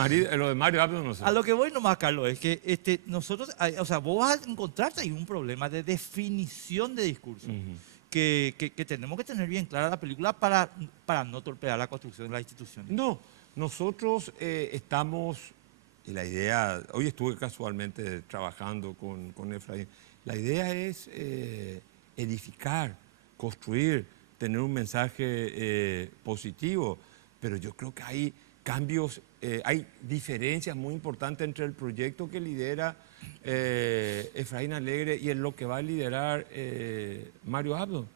Mario Abdo no sé. A lo que voy nomás, Carlos, es que nosotros, o sea, vos vas a encontrarte ahí un problema de definición de discurso. Que tenemos que tener bien clara la película para no torpedear la construcción de las instituciones. No, nosotros estamos, y la idea, hoy estuve casualmente trabajando con Efraín, la idea es edificar, construir, tener un mensaje positivo, pero yo creo que hay cambios, hay diferencias muy importantes entre el proyecto que lidera Efraín Alegre y en lo que va a liderar Mario Abdo.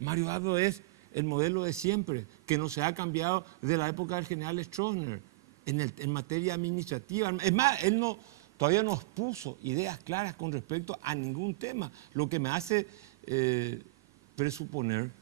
Mario Abdo es el modelo de siempre, que no se ha cambiado de la época del general Stroessner en materia administrativa. Es más, él todavía no expuso ideas claras con respecto a ningún tema, lo que me hace presuponer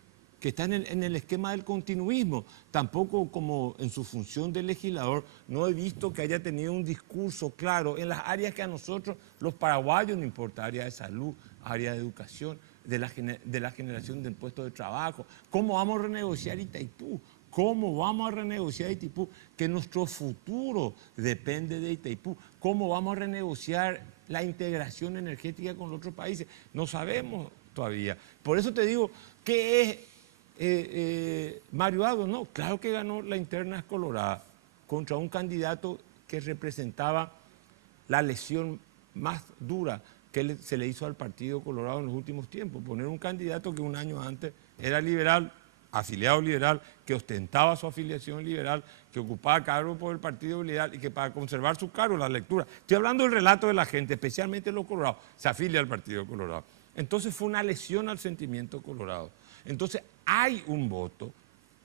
que está en el esquema del continuismo. Tampoco, como en su función de legislador, no he visto que haya tenido un discurso claro en las áreas que a nosotros, los paraguayos, nos importa: área de salud, área de educación, de la generación del puesto de trabajo. ¿Cómo vamos a renegociar Itaipú? ¿Cómo vamos a renegociar Itaipú? Que nuestro futuro depende de Itaipú. ¿Cómo vamos a renegociar la integración energética con los otros países? No sabemos todavía. Por eso te digo, ¿qué es Mario Abdo? No, claro que ganó la interna colorada contra un candidato que representaba la lesión más dura que se le hizo al Partido Colorado en los últimos tiempos. Poner un candidato que un año antes era liberal, afiliado liberal, que ostentaba su afiliación liberal, que ocupaba cargo por el Partido Liberal y que para conservar su cargo, la lectura. Estoy hablando del relato de la gente, especialmente los colorados, se afilia al Partido Colorado. Entonces fue una lesión al sentimiento colorado. Entonces hay un voto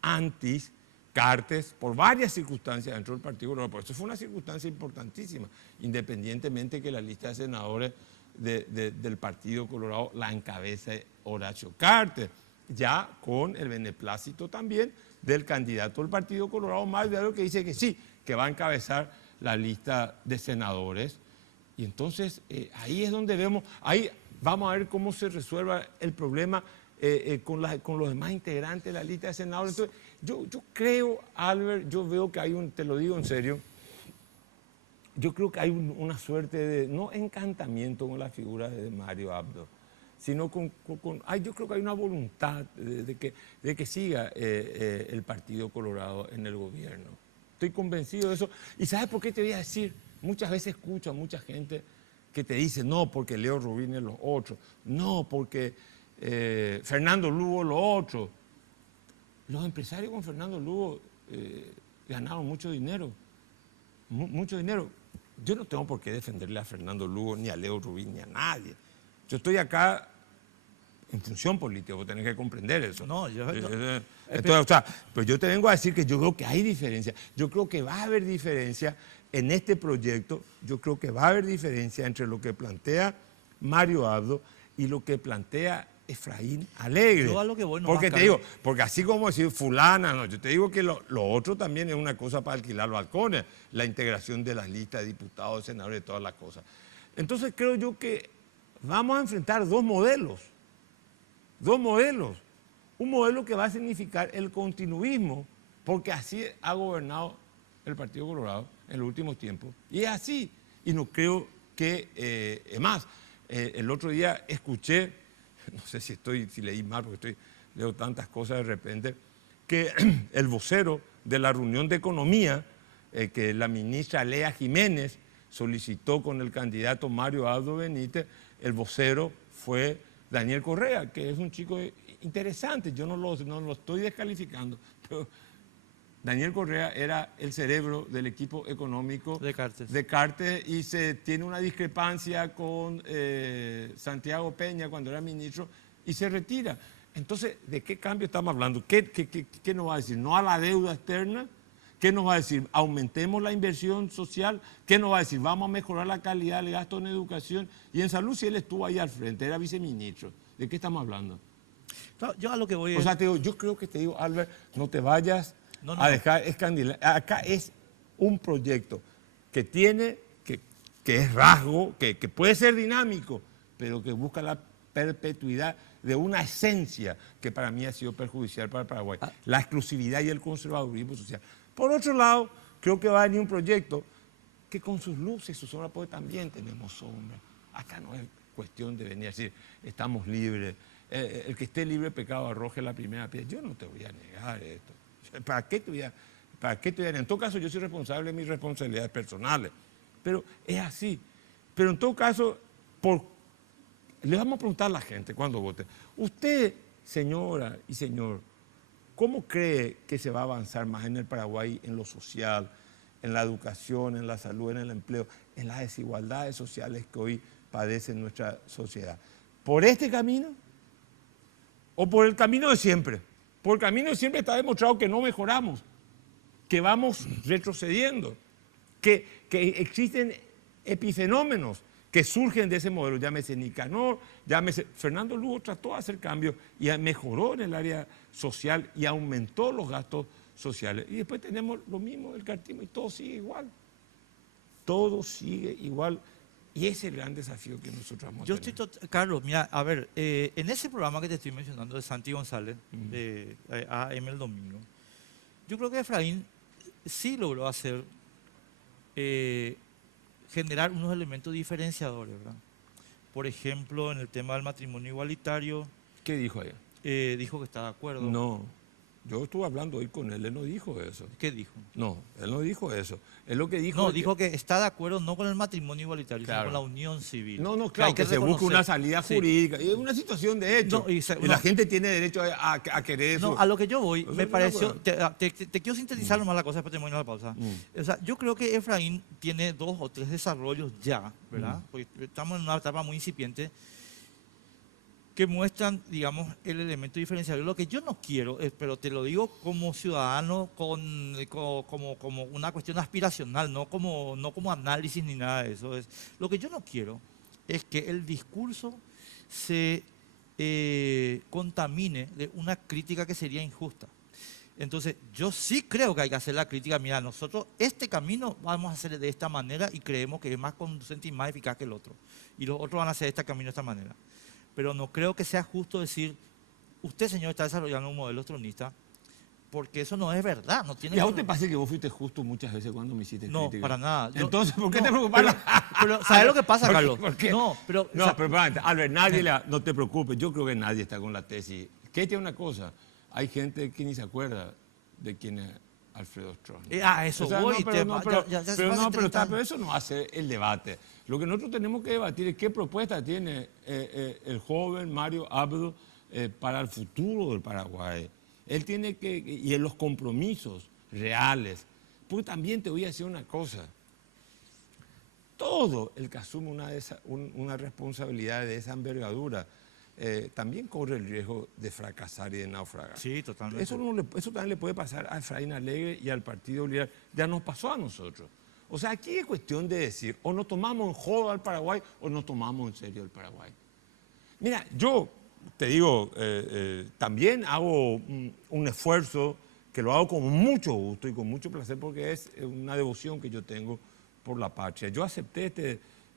anti-Cartes por varias circunstancias dentro del Partido Colorado. Por eso fue una circunstancia importantísima, independientemente que la lista de senadores del Partido Colorado la encabece Horacio Cartes, ya con el beneplácito también del candidato del Partido Colorado, Mario Abdo, que dice que sí, que va a encabezar la lista de senadores. Y entonces ahí es donde vemos, ahí vamos a ver cómo se resuelva el problema con los demás integrantes de la lista de senadores. Entonces, yo creo, Albert, yo veo que hay te lo digo en serio, yo creo que hay una suerte de, no encantamiento con la figura de Mario Abdo, sino yo creo que hay una voluntad de que siga el Partido Colorado en el gobierno. Estoy convencido de eso. ¿Y sabes por qué te voy a decir? Muchas veces escucho a mucha gente que te dice, no, porque Leo Rubín es lo otro, no, porque Fernando Lugo es lo otro. Los empresarios con Fernando Lugo ganaron mucho dinero, mucho dinero. Yo no tengo por qué defenderle a Fernando Lugo, ni a Leo Rubín, ni a nadie. Yo estoy acá en función política, vos tenés que comprender eso. No, entonces, o sea, pues yo te vengo a decir que yo creo que hay diferencia. Yo creo que va a haber diferencia en este proyecto. Yo creo que va a haber diferencia entre lo que plantea Mario Abdo y lo que plantea Efraín Alegre. Yo a lo que voy no porque te digo, porque así como decir fulana, no, yo te digo que lo otro también es una cosa para alquilar balcones, la integración de las listas de diputados, de senadores, de todas las cosas. Entonces creo yo que vamos a enfrentar dos modelos. Un modelo que va a significar el continuismo, porque así ha gobernado el Partido Colorado en los últimos tiempos. Y es así. Y no creo que, es más, el otro día escuché, no sé si leí mal, porque leo tantas cosas de repente, que el vocero de la reunión de economía, que la ministra Lea Jiménez solicitó con el candidato Mario Abdo Benítez, el vocero fue Daniel Correa, que es un chico interesante. Yo no lo estoy descalificando, pero Daniel Correa era el cerebro del equipo económico de Cartes y se tiene una discrepancia con Santiago Peña cuando era ministro y se retira. Entonces, ¿de qué cambio estamos hablando? ¿Qué nos va a decir? ¿No a la deuda externa? ¿Qué nos va a decir? ¿Aumentemos la inversión social? ¿Qué nos va a decir? ¿Vamos a mejorar la calidad del gasto en educación y en salud? Si él estuvo ahí al frente, era viceministro. ¿De qué estamos hablando? No, yo a lo que voy es... O sea, yo creo que te digo, Albert, no te vayas a dejar escandilar. Acá es un proyecto que tiene, que es rasgo, que puede ser dinámico, pero que busca la perpetuidad de una esencia que para mí ha sido perjudicial para el Paraguay, la exclusividad y el conservadurismo social. Por otro lado, creo que va a venir un proyecto que con sus luces y sus sombras, porque también tenemos sombras. Acá no es cuestión de venir a decir, estamos libres, el que esté libre de pecado arroje la primera piedra. Yo no te voy a negar esto. ¿Para qué te voy a negar? En todo caso, yo soy responsable de mis responsabilidades personales, pero es así. Pero en todo caso, le vamos a preguntar a la gente cuando vote. Usted, señora y señor, ¿cómo cree que se va a avanzar más en el Paraguay en lo social, en la educación, en la salud, en el empleo, en las desigualdades sociales que hoy padece nuestra sociedad? ¿Por este camino o por el camino de siempre? Por el camino de siempre está demostrado que no mejoramos, que vamos retrocediendo, que existen epifenómenos que surgen de ese modelo. Llámese Nicanor, llámese... Fernando Lugo trató de hacer cambios y mejoró en el área social y aumentó los gastos sociales. Y después tenemos lo mismo del cartismo y todo sigue igual. Todo sigue igual. Y ese es el gran desafío que nosotros vamos a tener. Carlos, mira, a ver, en ese programa que te estoy mencionando de Santi González, de AM el domingo, yo creo que Efraín sí logró hacer, generar unos elementos diferenciadores, ¿verdad? Por ejemplo, en el tema del matrimonio igualitario. ¿Qué dijo ella? Dijo que está de acuerdo. No, yo estuve hablando hoy con él no dijo eso. ¿Qué dijo? No, él no dijo eso. Él lo que dijo... No, dijo que está de acuerdo no con el matrimonio igualitario, claro, sino con la unión civil. No, claro, que se busque una salida jurídica. Sí. Es una situación de hecho. No, la gente tiene derecho a querer eso. No, a lo que yo voy, me pareció... Te quiero sintetizar nomás la cosa, después te voy a la pausa. O sea, yo creo que Efraín tiene 2 o 3 desarrollos ya, ¿verdad? Porque estamos en una etapa muy incipiente, que muestran, digamos, el elemento diferencial. Lo que yo no quiero, pero te lo digo como ciudadano, como una cuestión aspiracional, no como análisis ni nada de eso. Lo que yo no quiero es que el discurso se contamine de una crítica que sería injusta. Entonces, yo sí creo que hay que hacer la crítica. Mira, nosotros este camino vamos a hacer de esta manera y creemos que es más conducente y más eficaz que el otro. Y los otros van a hacer este camino de esta manera. Pero no creo que sea justo decir, usted, señor, está desarrollando un modelo tronista, porque eso no es verdad. No tiene ¿Y a vos te parece que vos fuiste justo muchas veces cuando me hiciste crítica? No, para nada. Entonces, ¿por qué te preocupas? Pero, ¿sabes lo que pasa, Carlos? ¿Por qué? No, pero Albert, no te preocupes. Yo creo que nadie está con la tesis. Que tiene una cosa, hay gente que ni se acuerda de quién es Alfredo Stroessner. Eso voy. Pero eso no hace el debate. Lo que nosotros tenemos que debatir es qué propuesta tiene el joven Mario Abdo para el futuro del Paraguay. Él tiene que, y en los compromisos reales. Porque también te voy a decir una cosa. Todo el que asume una responsabilidad de esa envergadura también corre el riesgo de fracasar y de naufragar. Sí, totalmente. Eso también le puede pasar a Efraín Alegre y al Partido Liberal. Ya nos pasó a nosotros. O sea, aquí es cuestión de decir, o nos tomamos en joda al Paraguay o nos tomamos en serio el Paraguay. Mira, yo te digo, también hago un esfuerzo que lo hago con mucho gusto y con mucho placer porque es una devoción que yo tengo por la patria. Yo acepté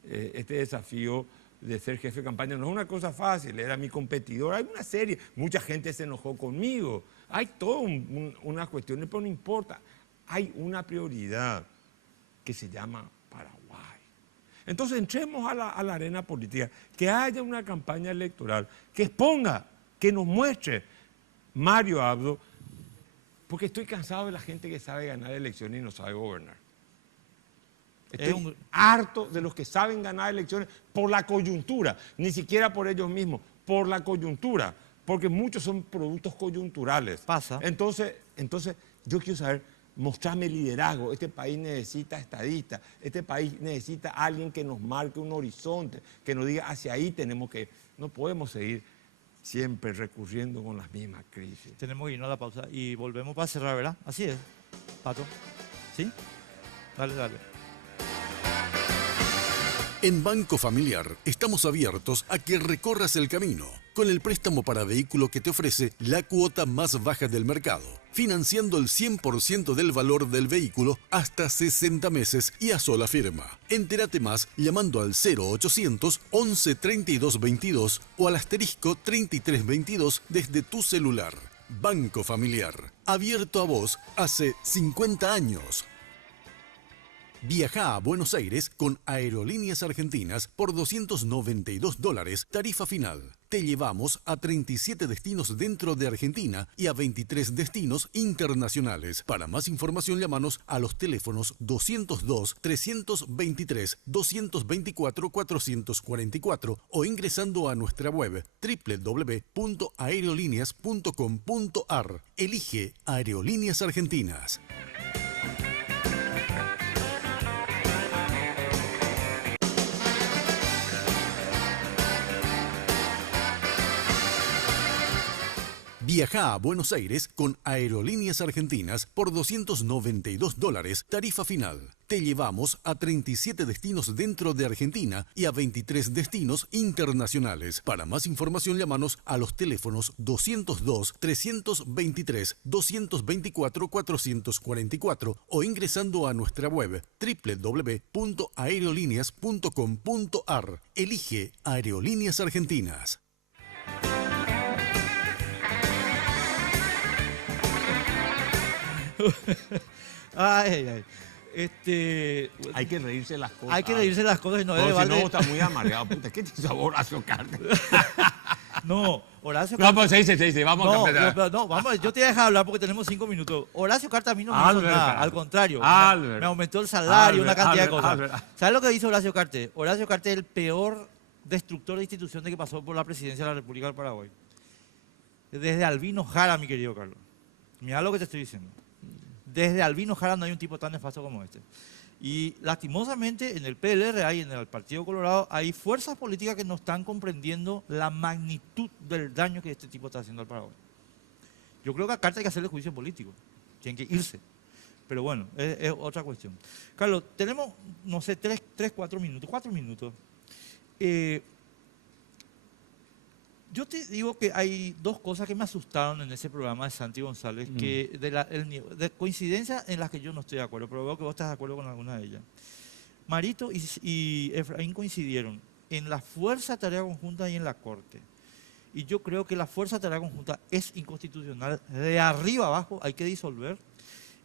este desafío de ser jefe de campaña. No es una cosa fácil, era mi competidor. Hay una serie, mucha gente se enojó conmigo. Hay todas unas cuestiones, pero no importa. Hay una prioridad que se llama Paraguay. Entonces entremos a la arena política, que haya una campaña electoral, que exponga, que nos muestre Mario Abdo, porque estoy cansado de la gente que sabe ganar elecciones y no sabe gobernar. Estoy harto de los que saben ganar elecciones por la coyuntura, ni siquiera por ellos mismos, por la coyuntura, porque muchos son productos coyunturales. Pasa. Entonces yo quiero saber, mostrarme liderazgo. Este país necesita estadistas, este país necesita alguien que nos marque un horizonte, que nos diga hacia ahí tenemos que ir. No podemos seguir siempre recurriendo con las mismas crisis. Tenemos que irnos a la pausa y volvemos para cerrar, ¿verdad? Así es, Pato. ¿Sí? Dale. En Banco Familiar estamos abiertos a que recorras el camino con el préstamo para vehículo que te ofrece la cuota más baja del mercado, financiando el 100% del valor del vehículo hasta 60 meses y a sola firma. Entérate más llamando al 0800 11 32 22 o al asterisco 33 22 desde tu celular. Banco Familiar, abierto a vos hace 50 años. Viaja a Buenos Aires con Aerolíneas Argentinas por $292, tarifa final. Te llevamos a 37 destinos dentro de Argentina y a 23 destinos internacionales. Para más información, llámanos a los teléfonos 202-323-224-444 o ingresando a nuestra web www.aerolineas.com.ar. Elige Aerolíneas Argentinas. Viaja a Buenos Aires con Aerolíneas Argentinas por $292, tarifa final. Te llevamos a 37 destinos dentro de Argentina y a 23 destinos internacionales. Para más información, llámanos a los teléfonos 202-323-224-444 o ingresando a nuestra web www.aerolineas.com.ar. Elige Aerolíneas Argentinas. Ay, ay. Hay que reírse de las cosas. Hay que reírse de las cosas y no Porque debe si no, valer. está muy amargado. Puta, ¿qué te hizo Horacio Cartes? No, Horacio No, Cartes. pues se dice, vamos a No, cambiar. no, vamos, yo te voy a dejar hablar porque tenemos 5 minutos. Horacio Cartes a mí no me hizo Albert, nada, Cartes. al contrario. Albert. Me aumentó el salario, una Albert, cantidad Albert, de cosas. Albert. ¿Sabes lo que hizo Horacio Cartes? Horacio Cartes es el peor destructor de instituciones que pasó por la presidencia de la República del Paraguay. Desde Albino Jara, mi querido Carlos. Mira lo que te estoy diciendo. Desde Albino Jara no hay un tipo tan nefasto como este. Y lastimosamente en el PLR y en el Partido Colorado hay fuerzas políticas que no están comprendiendo la magnitud del daño que este tipo está haciendo al Paraguay. Yo creo que a Cartes hay que hacerle juicio político. Tienen que irse. Pero bueno, es otra cuestión. Carlos, tenemos, no sé, 4 minutos. Yo te digo que hay dos cosas que me asustaron en ese programa de Santi González, que de coincidencia en las que yo no estoy de acuerdo, pero veo que vos estás de acuerdo con alguna de ellas. Marito y Efraín coincidieron en la fuerza de tarea conjunta y en la Corte. Y yo creo que la fuerza de tarea conjunta es inconstitucional, de arriba abajo hay que disolver.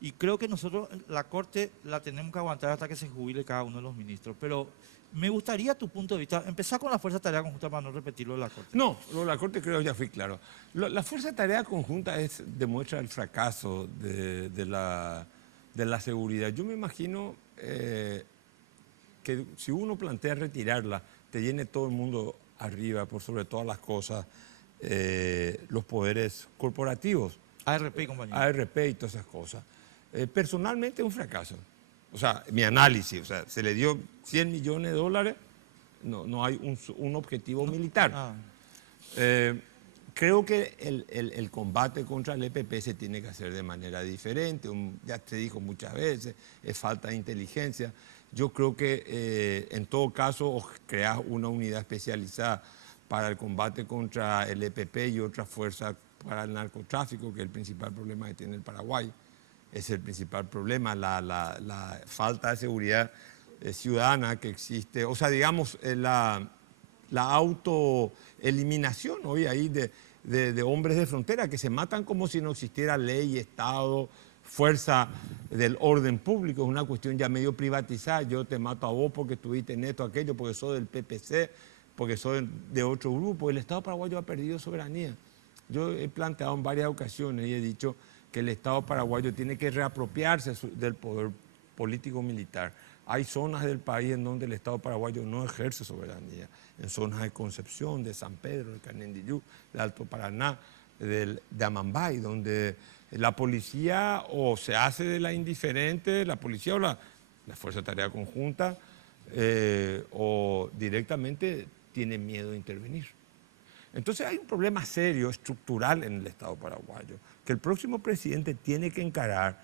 Y creo que nosotros la Corte la tenemos que aguantar hasta que se jubile cada uno de los ministros. Pero me gustaría tu punto de vista, empezar con la fuerza de tarea conjunta para no repetirlo de la Corte. No, lo de la Corte creo ya fui claro. La fuerza de tarea conjunta demuestra el fracaso de la seguridad. Yo me imagino que si uno plantea retirarla, te llene todo el mundo arriba, por sobre todas las cosas, los poderes corporativos. ARP y compañía. ARP y todas esas cosas. Personalmente es un fracaso. O sea, mi análisis, o sea, se le dio $100 millones, no hay un objetivo militar. Creo que el combate contra el EPP se tiene que hacer de manera diferente, ya te dijo muchas veces, es falta de inteligencia. Yo creo que en todo caso creas una unidad especializada para el combate contra el EPP y otra fuerza para el narcotráfico, que es el principal problema que tiene el Paraguay. Es el principal problema, la falta de seguridad ciudadana que existe. O sea, digamos, la autoeliminación hoy ahí de hombres de frontera que se matan como si no existiera ley, Estado, fuerza del orden público. Es una cuestión ya medio privatizada. Yo te mato a vos porque estuviste en esto, aquello, porque soy del PPC, porque soy de otro grupo. El Estado paraguayo ha perdido soberanía. Yo he planteado en varias ocasiones y he dicho que el Estado paraguayo tiene que reapropiarse del poder político-militar. Hay zonas del país en donde el Estado paraguayo no ejerce soberanía, en zonas de Concepción, de San Pedro, de Canindeyú, de Alto Paraná, de Amambay, donde la policía o se hace de la indiferente, la policía o la Fuerza de Tarea Conjunta, o directamente tiene miedo de intervenir. Entonces hay un problema serio, estructural en el Estado paraguayo, que el próximo presidente tiene que encarar,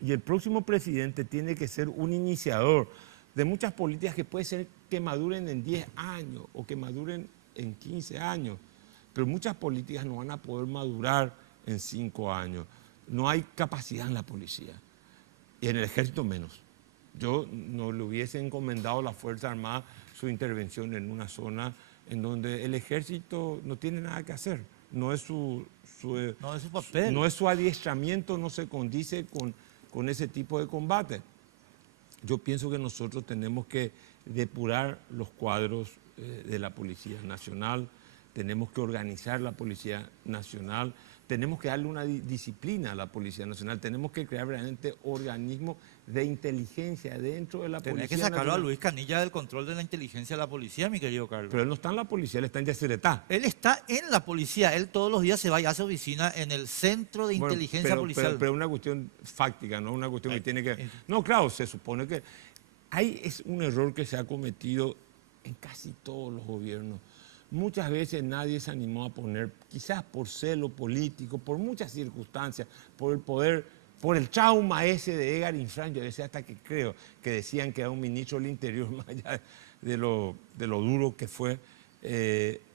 y el próximo presidente tiene que ser un iniciador de muchas políticas que puede ser que maduren en 10 años o que maduren en 15 años, pero muchas políticas no van a poder madurar en 5 años. No hay capacidad en la policía y en el ejército menos. Yo no le hubiese encomendado a la Fuerza Armada su intervención en una zona en donde el ejército no tiene nada que hacer. No es su papel. No es su adiestramiento, no se condice con ese tipo de combate. yo pienso que nosotros tenemos que depurar los cuadros de la Policía Nacional, tenemos que organizar la Policía Nacional, tenemos que darle una disciplina a la Policía Nacional, tenemos que crear realmente organismos de inteligencia dentro de la Policía Nacional. Tenés que sacarlo a Luis Canilla del control de la inteligencia de la policía, mi querido Carlos. Pero él no está en la policía, él está en Yacyretá. Él está en la policía, él todos los días se va y hace oficina en el Centro de Inteligencia Policial. Pero es una cuestión fáctica, no una cuestión que tiene que... No, claro, se supone que... Ahí es un error que se ha cometido en casi todos los gobiernos. Muchas veces nadie se animó a poner, quizás por celo político, por muchas circunstancias, por el poder, por el trauma ese de Edgar Infran. Yo decía hasta que creo que decían que era un ministro del Interior, más allá de lo duro que fue.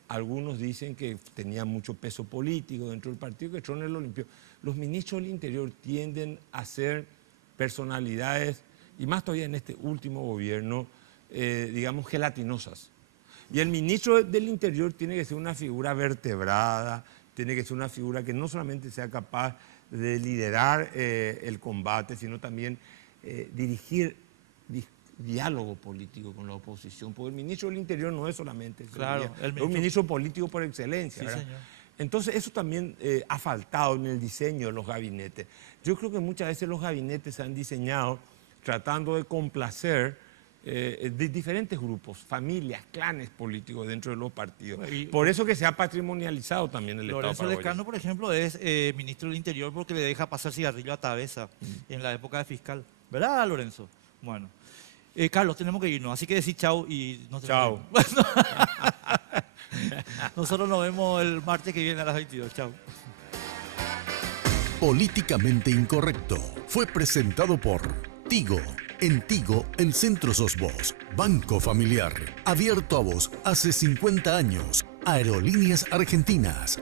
Algunos dicen que tenía mucho peso político dentro del partido, que Troner lo limpió. Los ministros del Interior tienden a ser personalidades, y más todavía en este último gobierno, digamos, gelatinosas. Y el ministro del Interior tiene que ser una figura vertebrada, tiene que ser una figura que no solamente sea capaz de liderar el combate, sino también dirigir diálogo político con la oposición, porque el ministro del Interior no es solamente es un ministro político por excelencia. Sí, señor. Entonces eso también ha faltado en el diseño de los gabinetes. Yo creo que muchas veces los gabinetes se han diseñado tratando de complacer de diferentes grupos, familias, clanes políticos dentro de los partidos. Por eso que se ha patrimonializado también el Estado Lorenzo paraguayo. Lecano, por ejemplo, es ministro del Interior porque le deja pasar cigarrillo a Tabesa en la época de fiscal. ¿Verdad, Lorenzo? Bueno. Carlos, tenemos que irnos, así que decir chau y nos Chau. Nosotros nos vemos el martes que viene a las 22. Chau. Políticamente Incorrecto fue presentado por Tigo. En Tigo, el centro sos vos. Banco Familiar. Abierto a vos hace 50 años. Aerolíneas Argentinas.